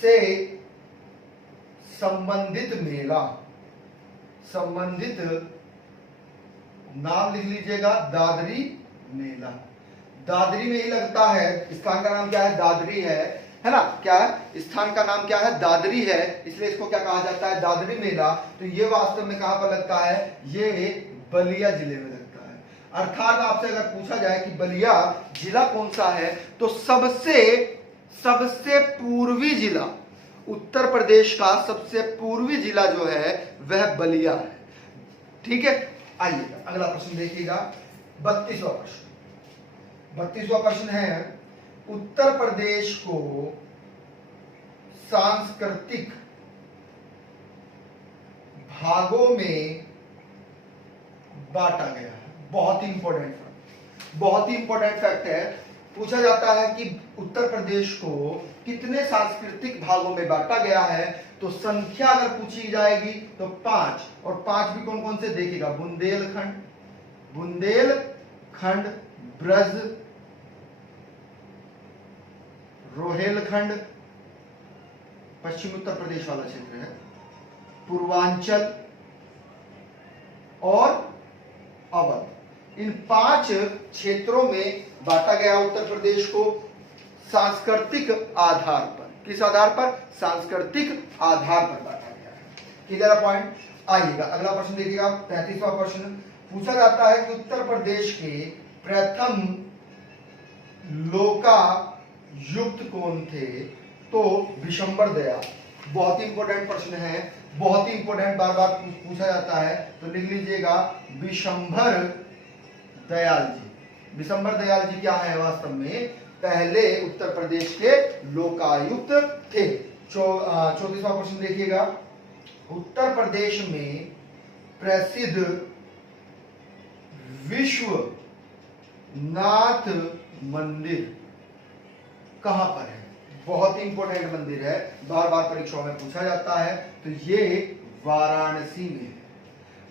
से संबंधित मेला, संबंधित नाम लिख लीजिएगा, दादरी मेला। दादरी में ही लगता है। स्थान का नाम क्या है? दादरी है ना। क्या है? स्थान का नाम क्या है? दादरी है, इसलिए इसको क्या कहा जाता है? दादरी मेला। तो ये वास्तव में कहां पर लगता है? ये बलिया जिले में लगता है। अर्थात आपसे अगर पूछा जाए कि बलिया जिला कौन सा है, तो सबसे पूर्वी जिला, उत्तर प्रदेश का सबसे पूर्वी जिला जो है वह बलिया है। ठीक है, आइएगा अगला प्रश्न देखिएगा, 32वां प्रश्न। 32वां प्रश्न है, उत्तर प्रदेश को सांस्कृतिक भागों में बांटा गया है। बहुत ही इंपॉर्टेंट फैक्ट है। पूछा जाता है कि उत्तर प्रदेश को कितने सांस्कृतिक भागों में बांटा गया है, तो संख्या अगर पूछी जाएगी तो 5, और 5 भी कौन कौन से देखिएगा? बुंदेलखंड, ब्रज, रोहेलखंड, पश्चिम उत्तर प्रदेश वाला क्षेत्र है, पूर्वांचल और अवध। इन 5 क्षेत्रों में बांटा गया उत्तर प्रदेश को सांस्कृतिक आधार पर। किस आधार पर? सांस्कृतिक आधार पर बांटा गया है। Clear point? आइएगा अगला प्रश्न देखिएगा, 33वां प्रश्न। पूछा जाता है कि उत्तर प्रदेश के प्रथम लोकायुक्त कौन थे? तो विशंबर दयाल। बहुत ही इंपॉर्टेंट प्रश्न है, बहुत ही इंपॉर्टेंट, बार बार पूछा जाता है, तो लिख लीजिएगा विशंबर दयाल जी। विशंबर दयाल जी क्या है? वास्तव में पहले उत्तर प्रदेश के लोकायुक्त थे। 34वां प्रश्न देखिएगा, उत्तर प्रदेश में प्रसिद्ध विश्वनाथ मंदिर कहां पर है? बहुत ही इंपॉर्टेंट मंदिर है, बार बार परीक्षाओं में पूछा जाता है। तो ये वाराणसी में है।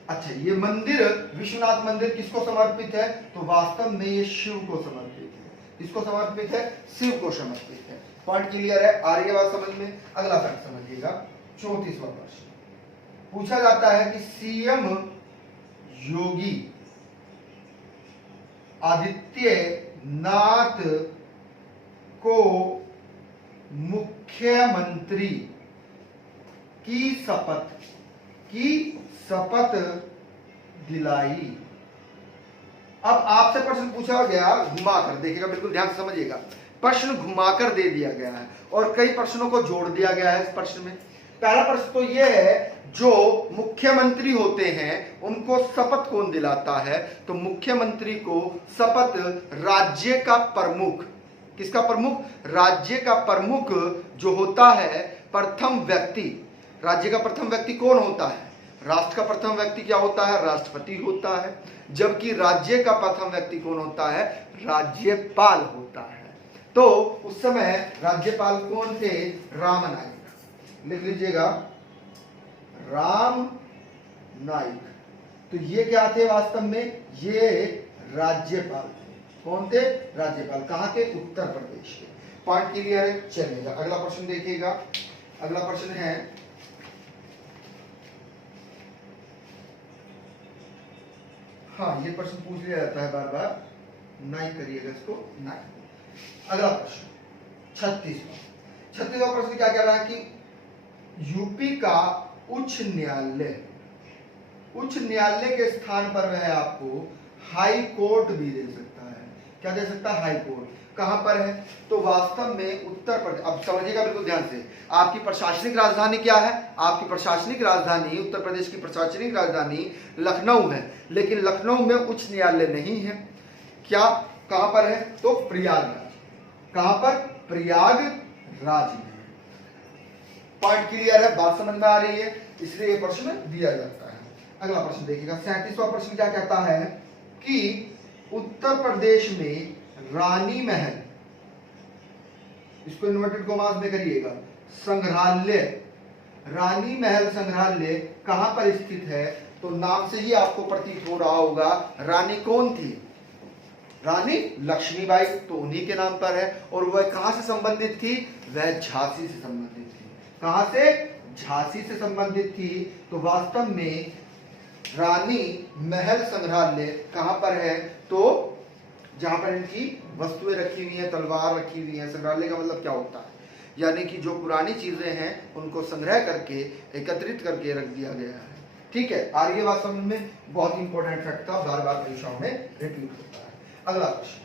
अच्छा, ये मंदिर विश्वनाथ मंदिर किसको समर्पित है? तो वास्तव में ये शिव को समर्पित है। किसको समर्पित है? शिव को समर्पित है। पॉइंट क्लियर है? आ रही है बात समझ में? अगला फैक्ट समझिएगा। 34वां प्रश्न पूछा जाता है कि सीएम योगी आदित्यनाथ को मुख्यमंत्री की शपथ दिलाई। अब आपसे प्रश्न पूछा गया घुमाकर, देखिएगा बिल्कुल ध्यान से समझिएगा। प्रश्न घुमाकर दे दिया गया है और कई प्रश्नों को जोड़ दिया गया है इस प्रश्न में। पहला प्रश्न तो यह है, जो मुख्यमंत्री होते हैं उनको शपथ कौन दिलाता है? तो मुख्यमंत्री को शपथ राज्य का प्रमुख, किसका प्रमुख? राज्य का प्रमुख जो होता है प्रथम व्यक्ति। राज्य का प्रथम व्यक्ति कौन होता है? राष्ट्र का प्रथम व्यक्ति क्या होता है? राष्ट्रपति होता है। जबकि राज्य का प्रथम व्यक्ति कौन होता है? राज्यपाल होता है। तो उस समय राज्यपाल कौन थे? राम नाईक। लिख लीजिएगा, राम नाईक। तो ये क्या थे वास्तव में? ये राज्यपाल थे। कौन थे? राज्यपाल। कहां के? उत्तर प्रदेश के। पॉइंट क्लियर है? चलेगा। अगला प्रश्न देखिएगा। अगला प्रश्न है, हाँ ये प्रश्न पूछ लिया जाता है बार बार, नहीं करिएगा इसको, नहीं। अगला प्रश्न 36वां प्रश्न क्या कह रहा है कि यूपी का उच्च न्यायालय के स्थान पर वह आपको हाई कोर्ट भी दे सकता है। क्या दे सकता है? High court. कहां पर है? तो वास्तव में उत्तर प्रदेश। अब समझिएगा बिल्कुल ध्यान से, आपकी प्रशासनिक राजधानी क्या है? आपकी प्रशासनिक राजधानी, उत्तर प्रदेश की प्रशासनिक राजधानी लखनऊ है, लेकिन लखनऊ में उच्च न्यायालय नहीं है। क्या कहां पर है? तो प्रयागराज। कहां पर? प्रयागराज में। पॉइंट क्लियर है? बात समझ में आ रही है? इसलिए ये प्रश्न दिया जाता है। अगला प्रश्न देखिएगा। 37वां प्रश्न क्या कहता है कि उत्तर प्रदेश में रानी महल, इसको इन्वर्टेड कॉमास में करिएगा, संग्रहालय, रानी महल संग्रहालय कहां पर स्थित है? तो नाम से ही आपको प्रतीत हो रहा होगा, रानी कौन थी? रानी लक्ष्मीबाई। तो उन्हीं के नाम पर है। और वह कहां से संबंधित थी? वह झांसी से संबंधित थी। कहां से? झांसी से संबंधित थी। तो वास्तव में रानी महल संग्रहालय कहां पर है? तो जहां पर इनकी वस्तुएं रखी हुई हैं, तलवार रखी हुई हैं। संग्रहालय का मतलब क्या होता है? यानी कि जो पुरानी चीजें हैं उनको संग्रह करके, एकत्रित करके रख दिया गया है। ठीक है, आ रही है बात समझ में? बहुत इंपॉर्टेंट फैक्ट था, बार बार परीक्षाओं में रिपीट होता है। अगला प्रश्न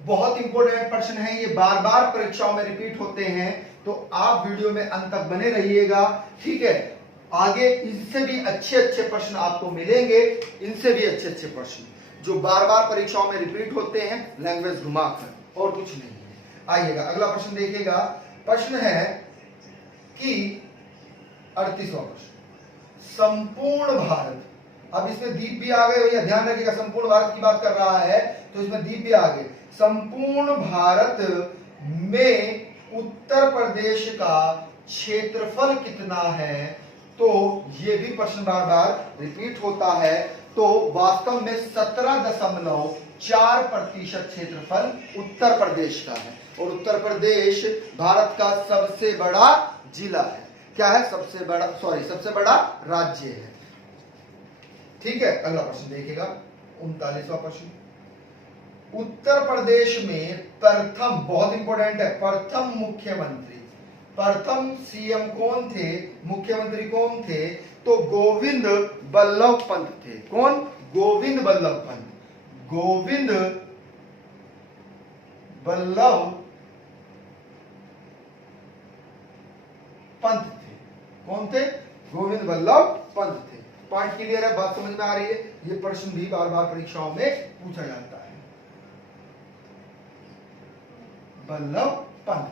बहुत इंपॉर्टेंट प्रश्न है, ये बार बार परीक्षाओं में रिपीट होते हैं, तो आप वीडियो में अंत तक बने रहिएगा। ठीक है, आगे इससे भी अच्छे प्रश्न आपको मिलेंगे, इनसे भी अच्छे प्रश्न जो बार बार परीक्षाओं में रिपीट होते हैं, लैंग्वेज घुमाकर, और कुछ नहीं है। आइएगा अगला प्रश्न देखिएगा। प्रश्न है कि 38वां प्रश्न, संपूर्ण भारत, अब इसमें दीप भी आ गए भैया, ध्यान रखिएगा, संपूर्ण भारत की बात कर रहा है तो इसमें दीप भी आ गए। संपूर्ण भारत में उत्तर प्रदेश का क्षेत्रफल कितना है? तो ये भी प्रश्न बार बार रिपीट होता है। तो वास्तव में 17.4% क्षेत्रफल उत्तर प्रदेश का है, और उत्तर प्रदेश भारत का सबसे बड़ा जिला है। क्या है? सबसे बड़ा राज्य है। ठीक है, अगला प्रश्न देखिएगा। 39वां प्रश्न, उत्तर प्रदेश में प्रथम, बहुत इंपॉर्टेंट है, प्रथम मुख्यमंत्री, प्रथम सीएम कौन थे? मुख्यमंत्री कौन थे? तो गोविंद बल्लभ पंत थे। कौन? गोविंद बल्लभ पंत। गोविंद बल्लभ पंत थे। कौन थे? गोविंद बल्लभ पंत थे। पॉइंट क्लियर है? बात समझ में आ रही है? ये प्रश्न भी बार बार परीक्षाओं में पूछा जाता है। बल्लभ पंत।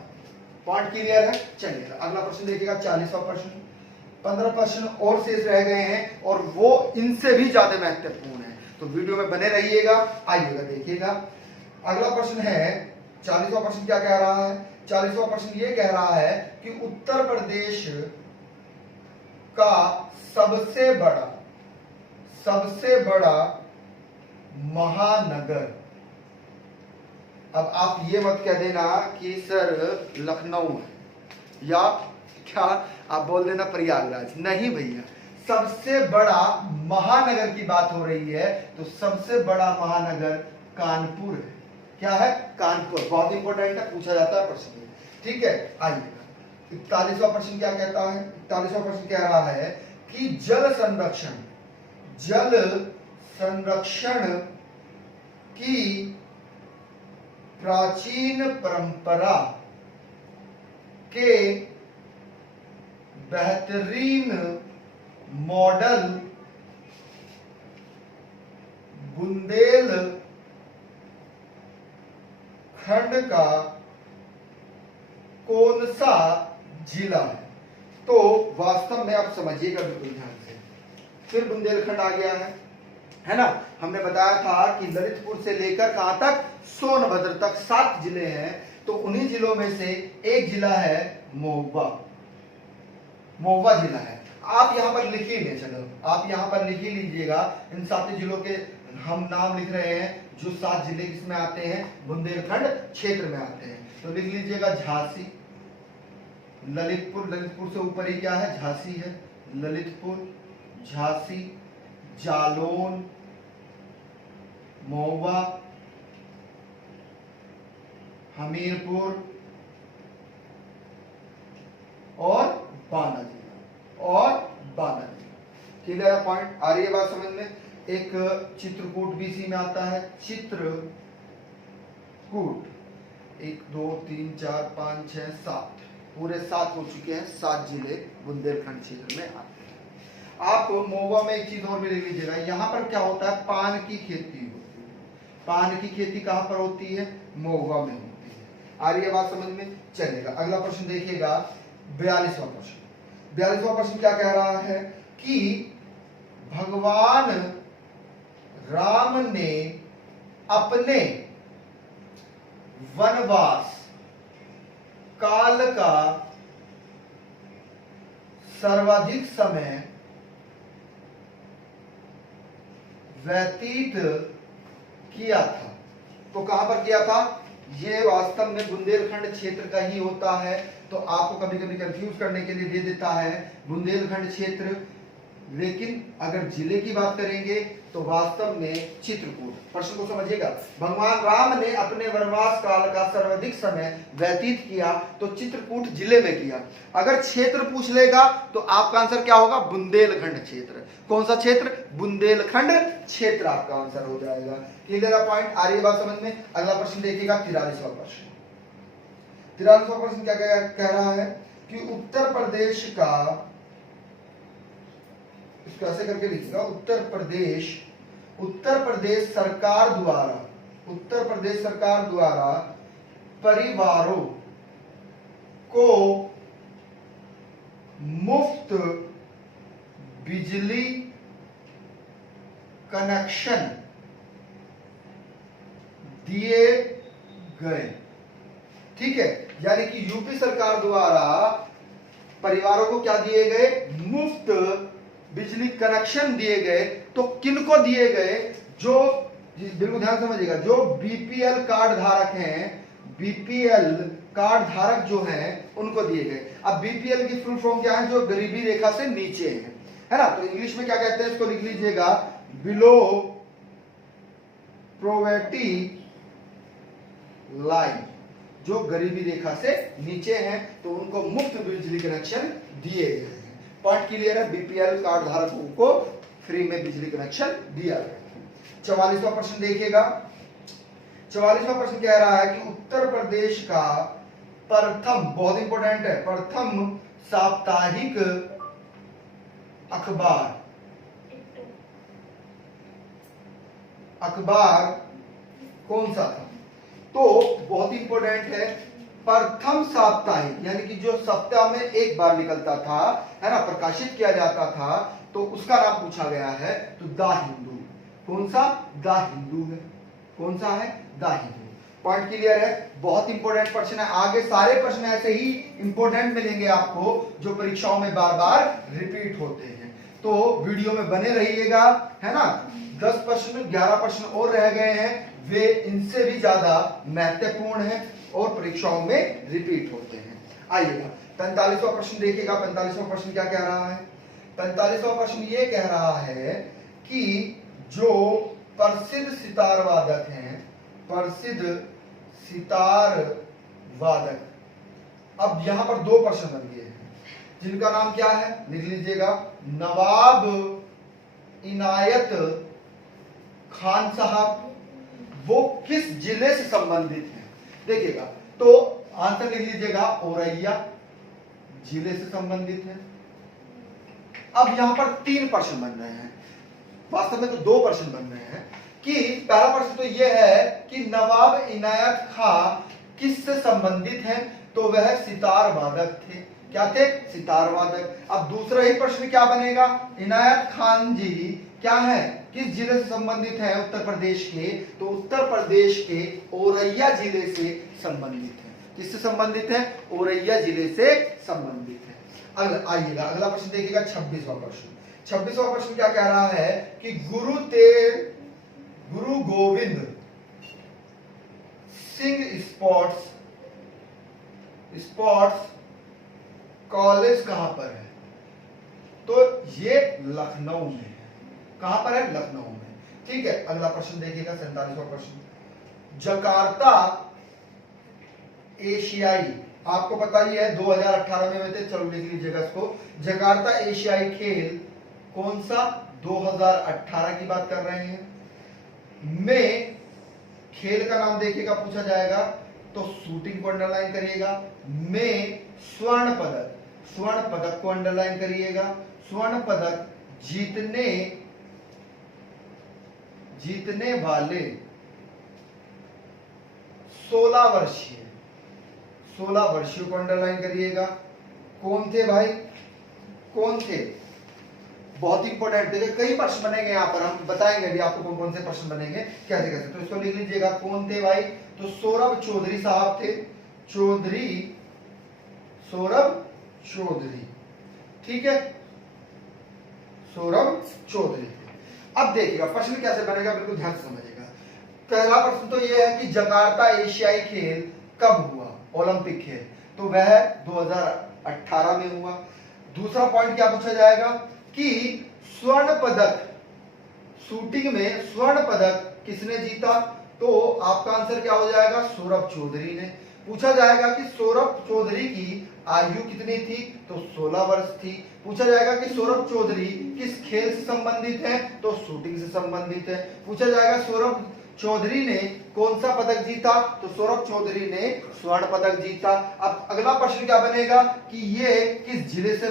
पॉइंट क्लियर है? चलिए अगला प्रश्न देखिएगा। 40वां प्रश्न, 15 प्रश्न और शेष रह गए हैं और वो इनसे भी ज्यादा महत्वपूर्ण है, तो वीडियो में बने रहिएगा, आइएगा देखिएगा। अगला प्रश्न है 40वां प्रश्न। क्या कह रहा है? 40वां प्रश्न ये कह रहा है कि उत्तर प्रदेश का सबसे बड़ा महानगर। अब आप ये मत कह देना कि सर लखनऊ है या क्या आप बोल देना प्रयागराज, नहीं भैया, सबसे बड़ा महानगर की बात हो रही है, तो सबसे बड़ा महानगर कानपुर है। क्या है? कानपुर। बहुत इंपॉर्टेंट है, पूछा जाता है प्रश्न, ठीक है। आइए 41वां प्रश्न क्या कहता है? 41वां प्रश्न कह रहा है कि जल संरक्षण की प्राचीन परंपरा के बेहतरीन मॉडल बुंदेलखंड का कौन सा जिला है? तो वास्तव में आप समझिएगा बिल्कुल ध्यान से, फिर बुंदेलखंड आ गया है ना। हमने बताया था कि ललितपुर से लेकर कहां तक? सोनभद्र तक 7 जिले हैं, तो उन्हीं जिलों में से एक जिला है महुआ जिला है। आप यहां पर लिख ही ले, चलो आप यहां पर लिख ही लीजिएगा। इन 7 जिलों के हम नाम लिख रहे हैं जो 7 जिले किसमें आते हैं? बुंदेलखंड क्षेत्र में आते हैं। तो लिख लीजिएगा झांसी, ललितपुर से ऊपर ही क्या है? झांसी है। ललितपुर, झांसी, जालौन, महुआ, हमीरपुर और बांदा जिला। क्लियर है? पॉइंट आ रही है बात समझ में? एक चित्रकूट भी इसी में आता है। चित्रकूट 1 2 3 4 5 6 7 पूरे 7 हो चुके हैं। 7 जिले बुंदेलखंड क्षेत्र में आते हैं। आप महुआ में एक चीज और भी देख लीजिएगा, यहाँ पर क्या होता है? पान की खेती होती है। पान की खेती कहाँ पर होती है? महुआ में होती है। आ रही है बात समझ में? चलेगा। अगला प्रश्न देखिएगा 42वां प्रश्न। 42वां प्रश्न क्या कह रहा है कि भगवान राम ने अपने वनवास काल का सर्वाधिक समय व्यतीत किया था। तो कहां पर किया था? ये वास्तव में बुंदेलखंड क्षेत्र का ही होता है, तो आपको कभी कभी कंफ्यूज करने के लिए दे देता है बुंदेलखंड क्षेत्र, लेकिन अगर जिले की बात करेंगे तो वास्तव में चित्रकूट। प्रश्न को समझिएगा, भगवान राम ने अपने वनवास काल का सर्वाधिक समय व्यतीत किया, तो चित्रकूट जिले में किया। अगर क्षेत्र पूछ लेगा तो आपका आंसर क्या होगा? बुंदेलखंड क्षेत्र। कौन सा क्षेत्र? बुंदेलखंड क्षेत्र आपका आंसर हो जाएगा। क्लियर है? पॉइंट आ रही है बात समझ में? अगला प्रश्न देखिएगा 43वां प्रश्न। 43वां प्रश्न क्या कह रहा है कि उत्तर प्रदेश का, इसको ऐसे करके लिखिएगा, उत्तर प्रदेश सरकार द्वारा परिवारों को मुफ्त बिजली कनेक्शन दिए गए। ठीक है, यानी कि यूपी सरकार द्वारा परिवारों को क्या दिए गए? मुफ्त बिजली कनेक्शन दिए गए। तो किनको दिए गए? जो, बिल्कुल ध्यान समझिएगा, जो बीपीएल कार्ड धारक हैं, बीपीएल कार्ड धारक जो हैं उनको दिए गए। अब बीपीएल की फुल फॉर्म क्या है? जो गरीबी रेखा से नीचे है ना। तो इंग्लिश में क्या कहते हैं? इसको लिख लीजिएगा, बिलो पॉवर्टी लाइन। जो गरीबी रेखा से नीचे हैं तो उनको मुफ्त बिजली कनेक्शन दिए गए हैं। पॉइंट क्लियर है? बीपीएल कार्ड धारकों को फ्री में बिजली कनेक्शन दिया गया। 44वां प्रश्न देखिएगा। 44वां प्रश्न कह रहा है कि उत्तर प्रदेश का प्रथम, बहुत इंपॉर्टेंट है, प्रथम साप्ताहिक अखबार कौन सा था? तो बहुत इंपॉर्टेंट है, प्रथम साप्ताहिक यानी कि जो सप्ताह में एक बार निकलता था, है ना, प्रकाशित किया जाता था, तो उसका नाम पूछा गया है। तो द हिंदू, कौन सा? द हिंदू है। कौन सा है? द हिंदू। पॉइंट क्लियर है? बहुत इंपॉर्टेंट प्रश्न है। आगे सारे प्रश्न ऐसे ही इंपॉर्टेंट मिलेंगे आपको जो परीक्षाओं में बार बार रिपीट होते हैं। तो वीडियो में बने रहिएगा, है ना। 10 प्रश्न 11 प्रश्न और रह गए हैं, वे इनसे भी ज्यादा महत्वपूर्ण है और परीक्षाओं में रिपीट होते हैं। आइएगा 45वां प्रश्न देखिएगा। 45वां प्रश्न क्या कह रहा है? 45वां प्रश्न ये कह रहा है कि जो प्रसिद्ध सितार वादक हैं, प्रसिद्ध सितार वादक, अब यहां पर 2 प्रश्न बन गए हैं, जिनका नाम क्या है? लिख लीजिएगा, नवाब इनायत खान साहब। वो किस जिले से संबंधित हैं? देखिएगा, तो आंसर लिख लीजिएगा, औरैया जिले से संबंधित है। अब यहां पर 3 प्रश्न बन रहे हैं, वास्तव में तो 2 प्रश्न बन रहे हैं। कि पहला प्रश्न तो यह है कि नवाब इनायत खां किससे संबंधित हैं? तो वह सितार वादक थे। क्या थे? सितार वादक। अब दूसरा ही प्रश्न क्या बनेगा? इनायत खान जी क्या है, किस जिले से संबंधित है? उत्तर प्रदेश के। तो उत्तर प्रदेश के औरैया जिले से संबंधित है। किससे संबंधित है? औरैया जिले से संबंधित है। अगला आइएगा, अगला प्रश्न देखिएगा, 26वां प्रश्न। 26वां प्रश्न क्या कह रहा है कि गुरु गोविंद सिंह स्पोर्ट्स कॉलेज कहां पर है? तो ये लखनऊ में है। कहां पर है? लखनऊ में। ठीक है, अगला प्रश्न देखिएगा, 47वां प्रश्न। जकार्ता एशियाई, आपको पता ही है 2018 में हुए थे, चलो लिख लीजिएगा इसको। जकार्ता एशियाई खेल कौन सा? 2018 की बात कर रहे हैं। में खेल का नाम देखिएगा, पूछा जाएगा तो शूटिंग को अंडरलाइन करिएगा। में स्वर्ण पदक को अंडरलाइन करिएगा। स्वर्ण पदक जीतने वाले 16 वर्षीय को अंडरलाइन करिएगा। कौन थे भाई? कौन थे? बहुत इंपॉर्टेंट, देखिए कई प्रश्न बनेंगे यहाँ पर, हम बताएंगे भी आपको कौन कौन से प्रश्न बनेंगे, कैसे कैसे। तो इसको लिख लीजिएगा, कौन थे भाई? तो सौरभ चौधरी साहब थे। सौरभ चौधरी, ठीक है, सौरभ चौधरी। अब देखिएगा प्रश्न कैसे बनेगा, बिल्कुल ध्यान से समझिएगा। पहला प्रश्न तो यह है कि जकार्ता एशियाई खेल कब हुआ? ओलंपिक खेल, तो वह 2018 में हुआ। दूसरा पॉइंट क्या पूछा जाएगा कि स्वर्ण पदक, शूटिंग में स्वर्ण पदक किसने जीता? तो आपका आंसर क्या हो जाएगा? सौरभ चौधरी ने। पूछा जाएगा कि सौरभ चौधरी की आयु कितनी थी? तो 16 वर्ष थी। पूछा जाएगा कि सौरभ चौधरी किस खेल से संबंधित है? तो शूटिंग से संबंधित है। पूछा जाएगा सौरभ चौधरी ने कौन सा पदक जीता? तो सौरभ चौधरी ने स्वर्ण पदक जीता। अब अगला प्रश्न क्या बनेगा कि ये किस जिले से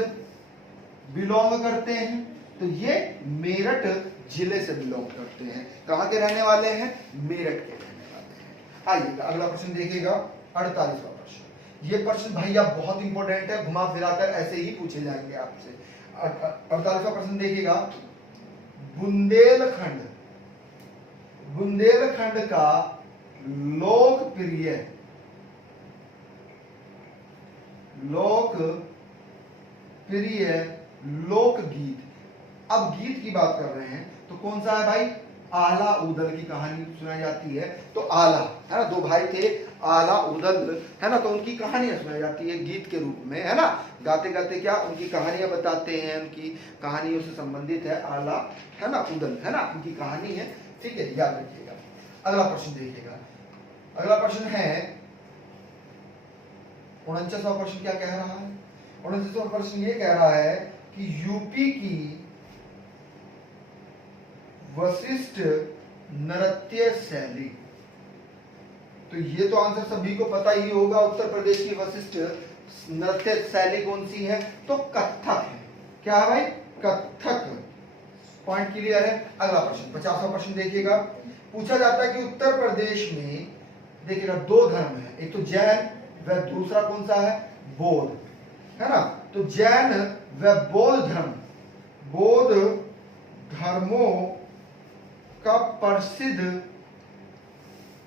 बिलोंग करते हैं? तो ये मेरठ जिले से बिलोंग करते हैं। कहां के रहने वाले हैं? मेरठ के रहने वाले हैं। आइएगा अगला प्रश्न देखिएगा, 48वां प्रश्न। ये प्रश्न भैया बहुत इंपॉर्टेंट है, घुमा फिराकर ऐसे ही पूछे जाएंगे आपसे। 48वां प्रश्न देखिएगा, बुंदेलखंड का लोकप्रिय लोकगीत। अब गीत की बात कर रहे हैं तो कौन सा है भाई? आला उदल की कहानी सुनाई जाती है। तो आला, है ना, 2 भाई थे आला उदल, है ना, तो उनकी कहानियां सुनाई जाती है गीत के रूप में, है ना। गाते गाते क्या उनकी कहानियां बताते हैं, उनकी कहानियों से संबंधित है आला, है ना, उदल, है ना, उनकी कहानी है। ठीक है, याद रखिएगा। अगला प्रश्न देखिएगा, अगला प्रश्न है 49वां प्रश्न। क्या कह रहा है? 49वां प्रश्न ये कह रहा है कि यूपी की वशिष्ठ नृत्य शैली, तो ये तो आंसर सभी को पता ही होगा। उत्तर प्रदेश की वशिष्ठ नृत्य शैली कौन सी है? तो कथक है। क्या है भाई? कथक। पॉइंट क्लियर है। अगला प्रश्न 50वां प्रश्न देखिएगा। पूछा जाता है कि उत्तर प्रदेश में देखिएगा 2 धर्म है, एक तो जैन, व दूसरा कौन सा है, बौद्ध, है ना। तो जैन व बौद्ध धर्मों का प्रसिद्ध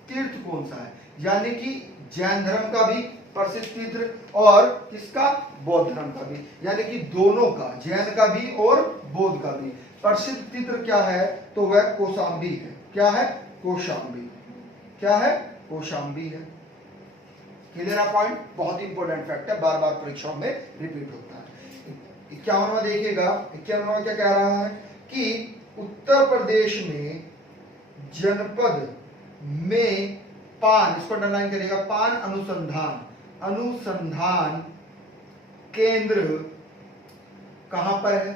तीर्थ कौन सा है, यानी कि जैन धर्म का भी प्रसिद्ध तीर्थ और किसका, बौद्ध धर्म का भी, यानी कि दोनों का, जैन का भी और बौद्ध का भी प्रसिद्ध तीर्थ क्या है, तो वह कौशाम्बी है। क्या है, कौशाम्बी। क्या है, कौशाम्बी है। क्लियर है पॉइंट, बहुत ही इंपॉर्टेंट फैक्ट है, बार बार परीक्षाओं में रिपीट होता है। 51वां देखिएगा, 51वां क्या कह रहा है कि उत्तर प्रदेश में जनपद में पान, इसको अंडरलाइन करिएगा, पान अनुसंधान केंद्र कहां पर है।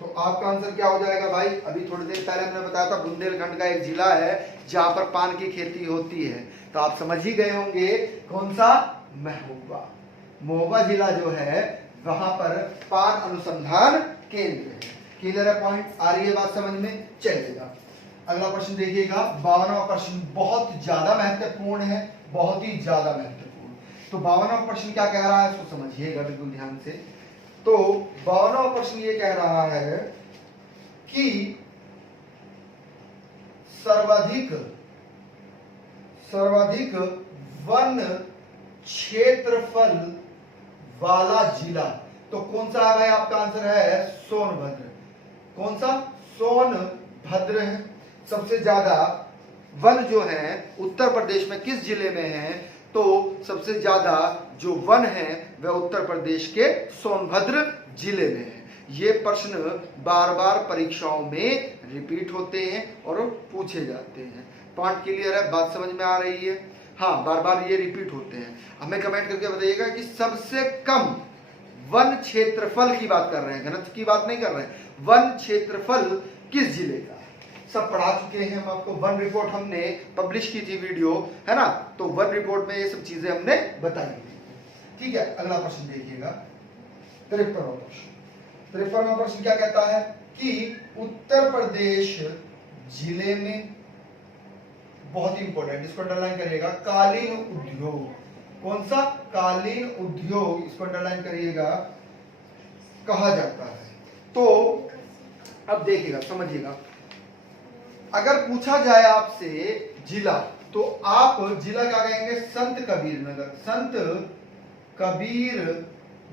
तो आपका आंसर क्या हो जाएगा भाई, अभी थोड़ी देर पहले हमने बताया था बुंदेलखंड का एक जिला है जहां पर पान की खेती होती है। तो आप समझ ही गए होंगे कौन सा, महोबा। महोबा जिला जो है वहां पर पान अनुसंधान केंद्र है। क्लियर है पॉइंट, आ रही है बात समझ में, चलिएगा अगला प्रश्न देखिएगा। 52वां प्रश्न बहुत ज्यादा महत्वपूर्ण है, बहुत ही ज्यादा महत्वपूर्ण। तो 52वां प्रश्न क्या कह रहा है, इसको समझिएगा बिल्कुल ध्यान से। तो 52वां प्रश्न ये कह रहा है कि सर्वाधिक वन क्षेत्रफल वाला जिला, तो कौन सा है भाई, आपका आंसर है सोनभद्र। कौन सा, सोनभद्र है। सबसे ज्यादा वन जो है उत्तर प्रदेश में किस जिले में है, तो सबसे ज्यादा जो वन है वह उत्तर प्रदेश के सोनभद्र जिले में है। ये प्रश्न बार बार परीक्षाओं में रिपीट होते हैं और पूछे जाते हैं। पॉइंट क्लियर है, बात समझ में आ रही है। हाँ, बार बार ये रिपीट होते हैं। हमें कमेंट करके बताइएगा कि सबसे कम वन क्षेत्रफल की बात कर रहे हैं, घनत्व की बात नहीं कर रहे हैं, वन क्षेत्रफल किस जिले का है। सब पढ़ा चुके हैं हम आपको, वन रिपोर्ट हमने पब्लिश की थी वीडियो, है ना। तो वन रिपोर्ट में ये सब चीजें हमने बताई थी। ठीक है, अगला प्रश्न देखिएगा, 53वां प्रश्न। 53वां प्रश्न क्या कहता है कि उत्तर प्रदेश जिले में, बहुत ही इंपॉर्टेंट, इसको अंडरलाइन करिएगा, कालीन उद्योग, कौन सा, कालीन उद्योग, इसको अंडरलाइन करिएगा, कहा जाता है। तो अब देखिएगा, समझिएगा, अगर पूछा जाए आपसे जिला, तो आप जिला क्या कहेंगे, संत कबीर नगर। संत कबीर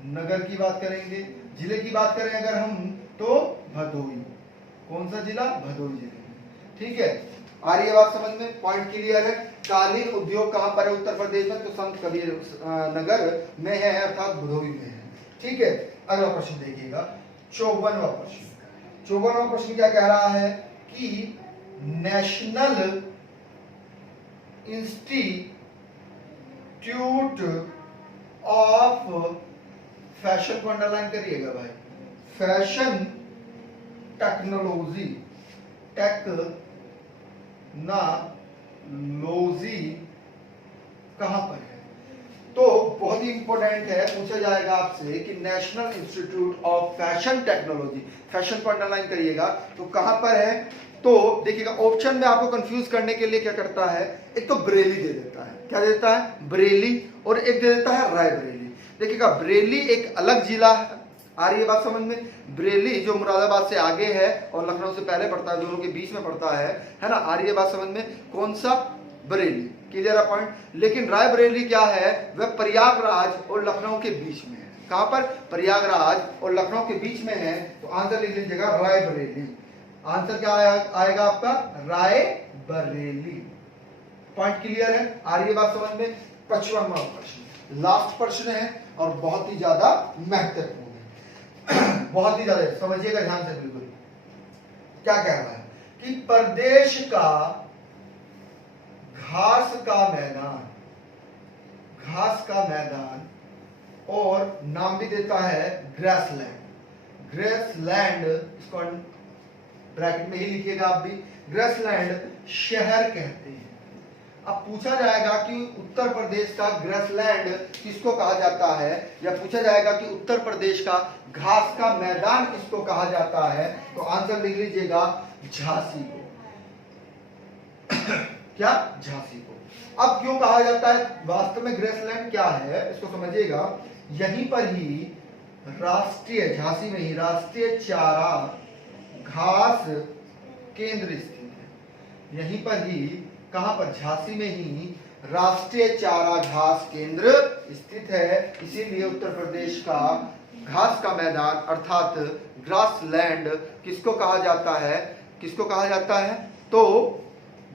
नगर की बात करेंगे। जिले की बात करें अगर हम, तो भदोही। कौन सा जिला, भदोही जिले में। ठीक है, आ रही है बात समझ में, पॉइंट क्लियर है। कालीन उद्योग कहां पर है उत्तर प्रदेश में, तो संत कबीर नगर में है, अर्थात भदोही में है। ठीक है, अगला प्रश्न देखिएगा, 54वां प्रश्न। 54वां प्रश्न क्या कह रहा है कि नेशनल इंस्टीट्यूट ऑफ फैशन को अंडरलाइन करिएगा भाई, फैशन टेक्नोलॉजी, कहां पर है। तो बहुत ही इंपॉर्टेंट है, पूछा जाएगा आपसे कि national institute of fashion technology, fashion को अंडरलाइन करिएगा, तो कहां पर है। तो देखिएगा, ऑप्शन में आपको कंफ्यूज करने के लिए क्या करता है, एक तो बरेली दे देता है, क्या देता है, बरेली, और एक दे देता है रायबरेली। देखिएगा, बरेली एक अलग जिला है, आ रही है बात समझ में। बरेली जो मुरादाबाद से आगे है और लखनऊ से पहले पड़ता है, दोनों के बीच में पड़ता है ना। आ रही है बात समझ में, कौन सा, बरेली। क्लियर है पॉइंट। लेकिन रायबरेली क्या है, वह प्रयागराज और लखनऊ के बीच में है। कहां पर, प्रयागराज और लखनऊ के बीच में है। तो आंसर लिख लीजिएगा रायबरेली। आंसर क्या आएगा आपका, रायबरेली। पॉइंट क्लियर है, आ रही है बात समझ में। 55वां प्रश्न, लास्ट प्रश्न है और बहुत ही ज्यादा महत्वपूर्ण है, बहुत ही ज्यादा, समझिएगा ध्यान से बिल्कुल। क्या कह रहा है कि प्रदेश का घास का मैदान और नाम भी देता है ग्रेसलैंड, इसको ब्रैकेट में ही लिखिएगा आप भी, ग्रेसलैंड शहर कहते हैं। अब पूछा जाएगा कि उत्तर प्रदेश का ग्रेसलैंड किसको कहा जाता है, या पूछा जाएगा कि उत्तर प्रदेश का घास का मैदान किसको कहा जाता है, तो आंसर लिख लीजिएगा झांसी को। क्या, झांसी को। अब क्यों कहा जाता है, वास्तव में ग्रेसलैंड क्या है इसको समझिएगा। यहीं पर ही राष्ट्रीय, झांसी में ही राष्ट्रीय चारा घास केंद्र स्थित है। यहीं पर ही, कहां पर, झांसी में ही राष्ट्रीय चारा घास केंद्र स्थित है। इसीलिए उत्तर प्रदेश का घास का मैदान अर्थात ग्रासलैंड किसको कहा जाता है, किसको कहा जाता है, तो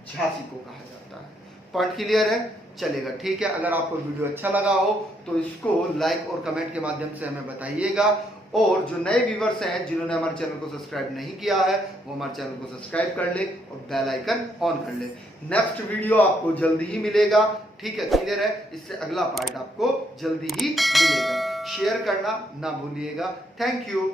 झांसी को कहा जाता है। पॉइंट क्लियर है, चलेगा, ठीक है। अगर आपको वीडियो अच्छा लगा हो तो इसको लाइक और कमेंट के माध्यम से हमें बताइएगा। और जो नए व्यूवर्स हैं जिन्होंने हमारे चैनल को सब्सक्राइब नहीं किया है वो हमारे चैनल को सब्सक्राइब कर ले और बेल आइकन ऑन कर ले। नेक्स्ट वीडियो आपको जल्दी ही मिलेगा, ठीक है, क्लियर है। इससे अगला पार्ट आपको जल्दी ही मिलेगा। शेयर करना ना भूलिएगा। Thank you.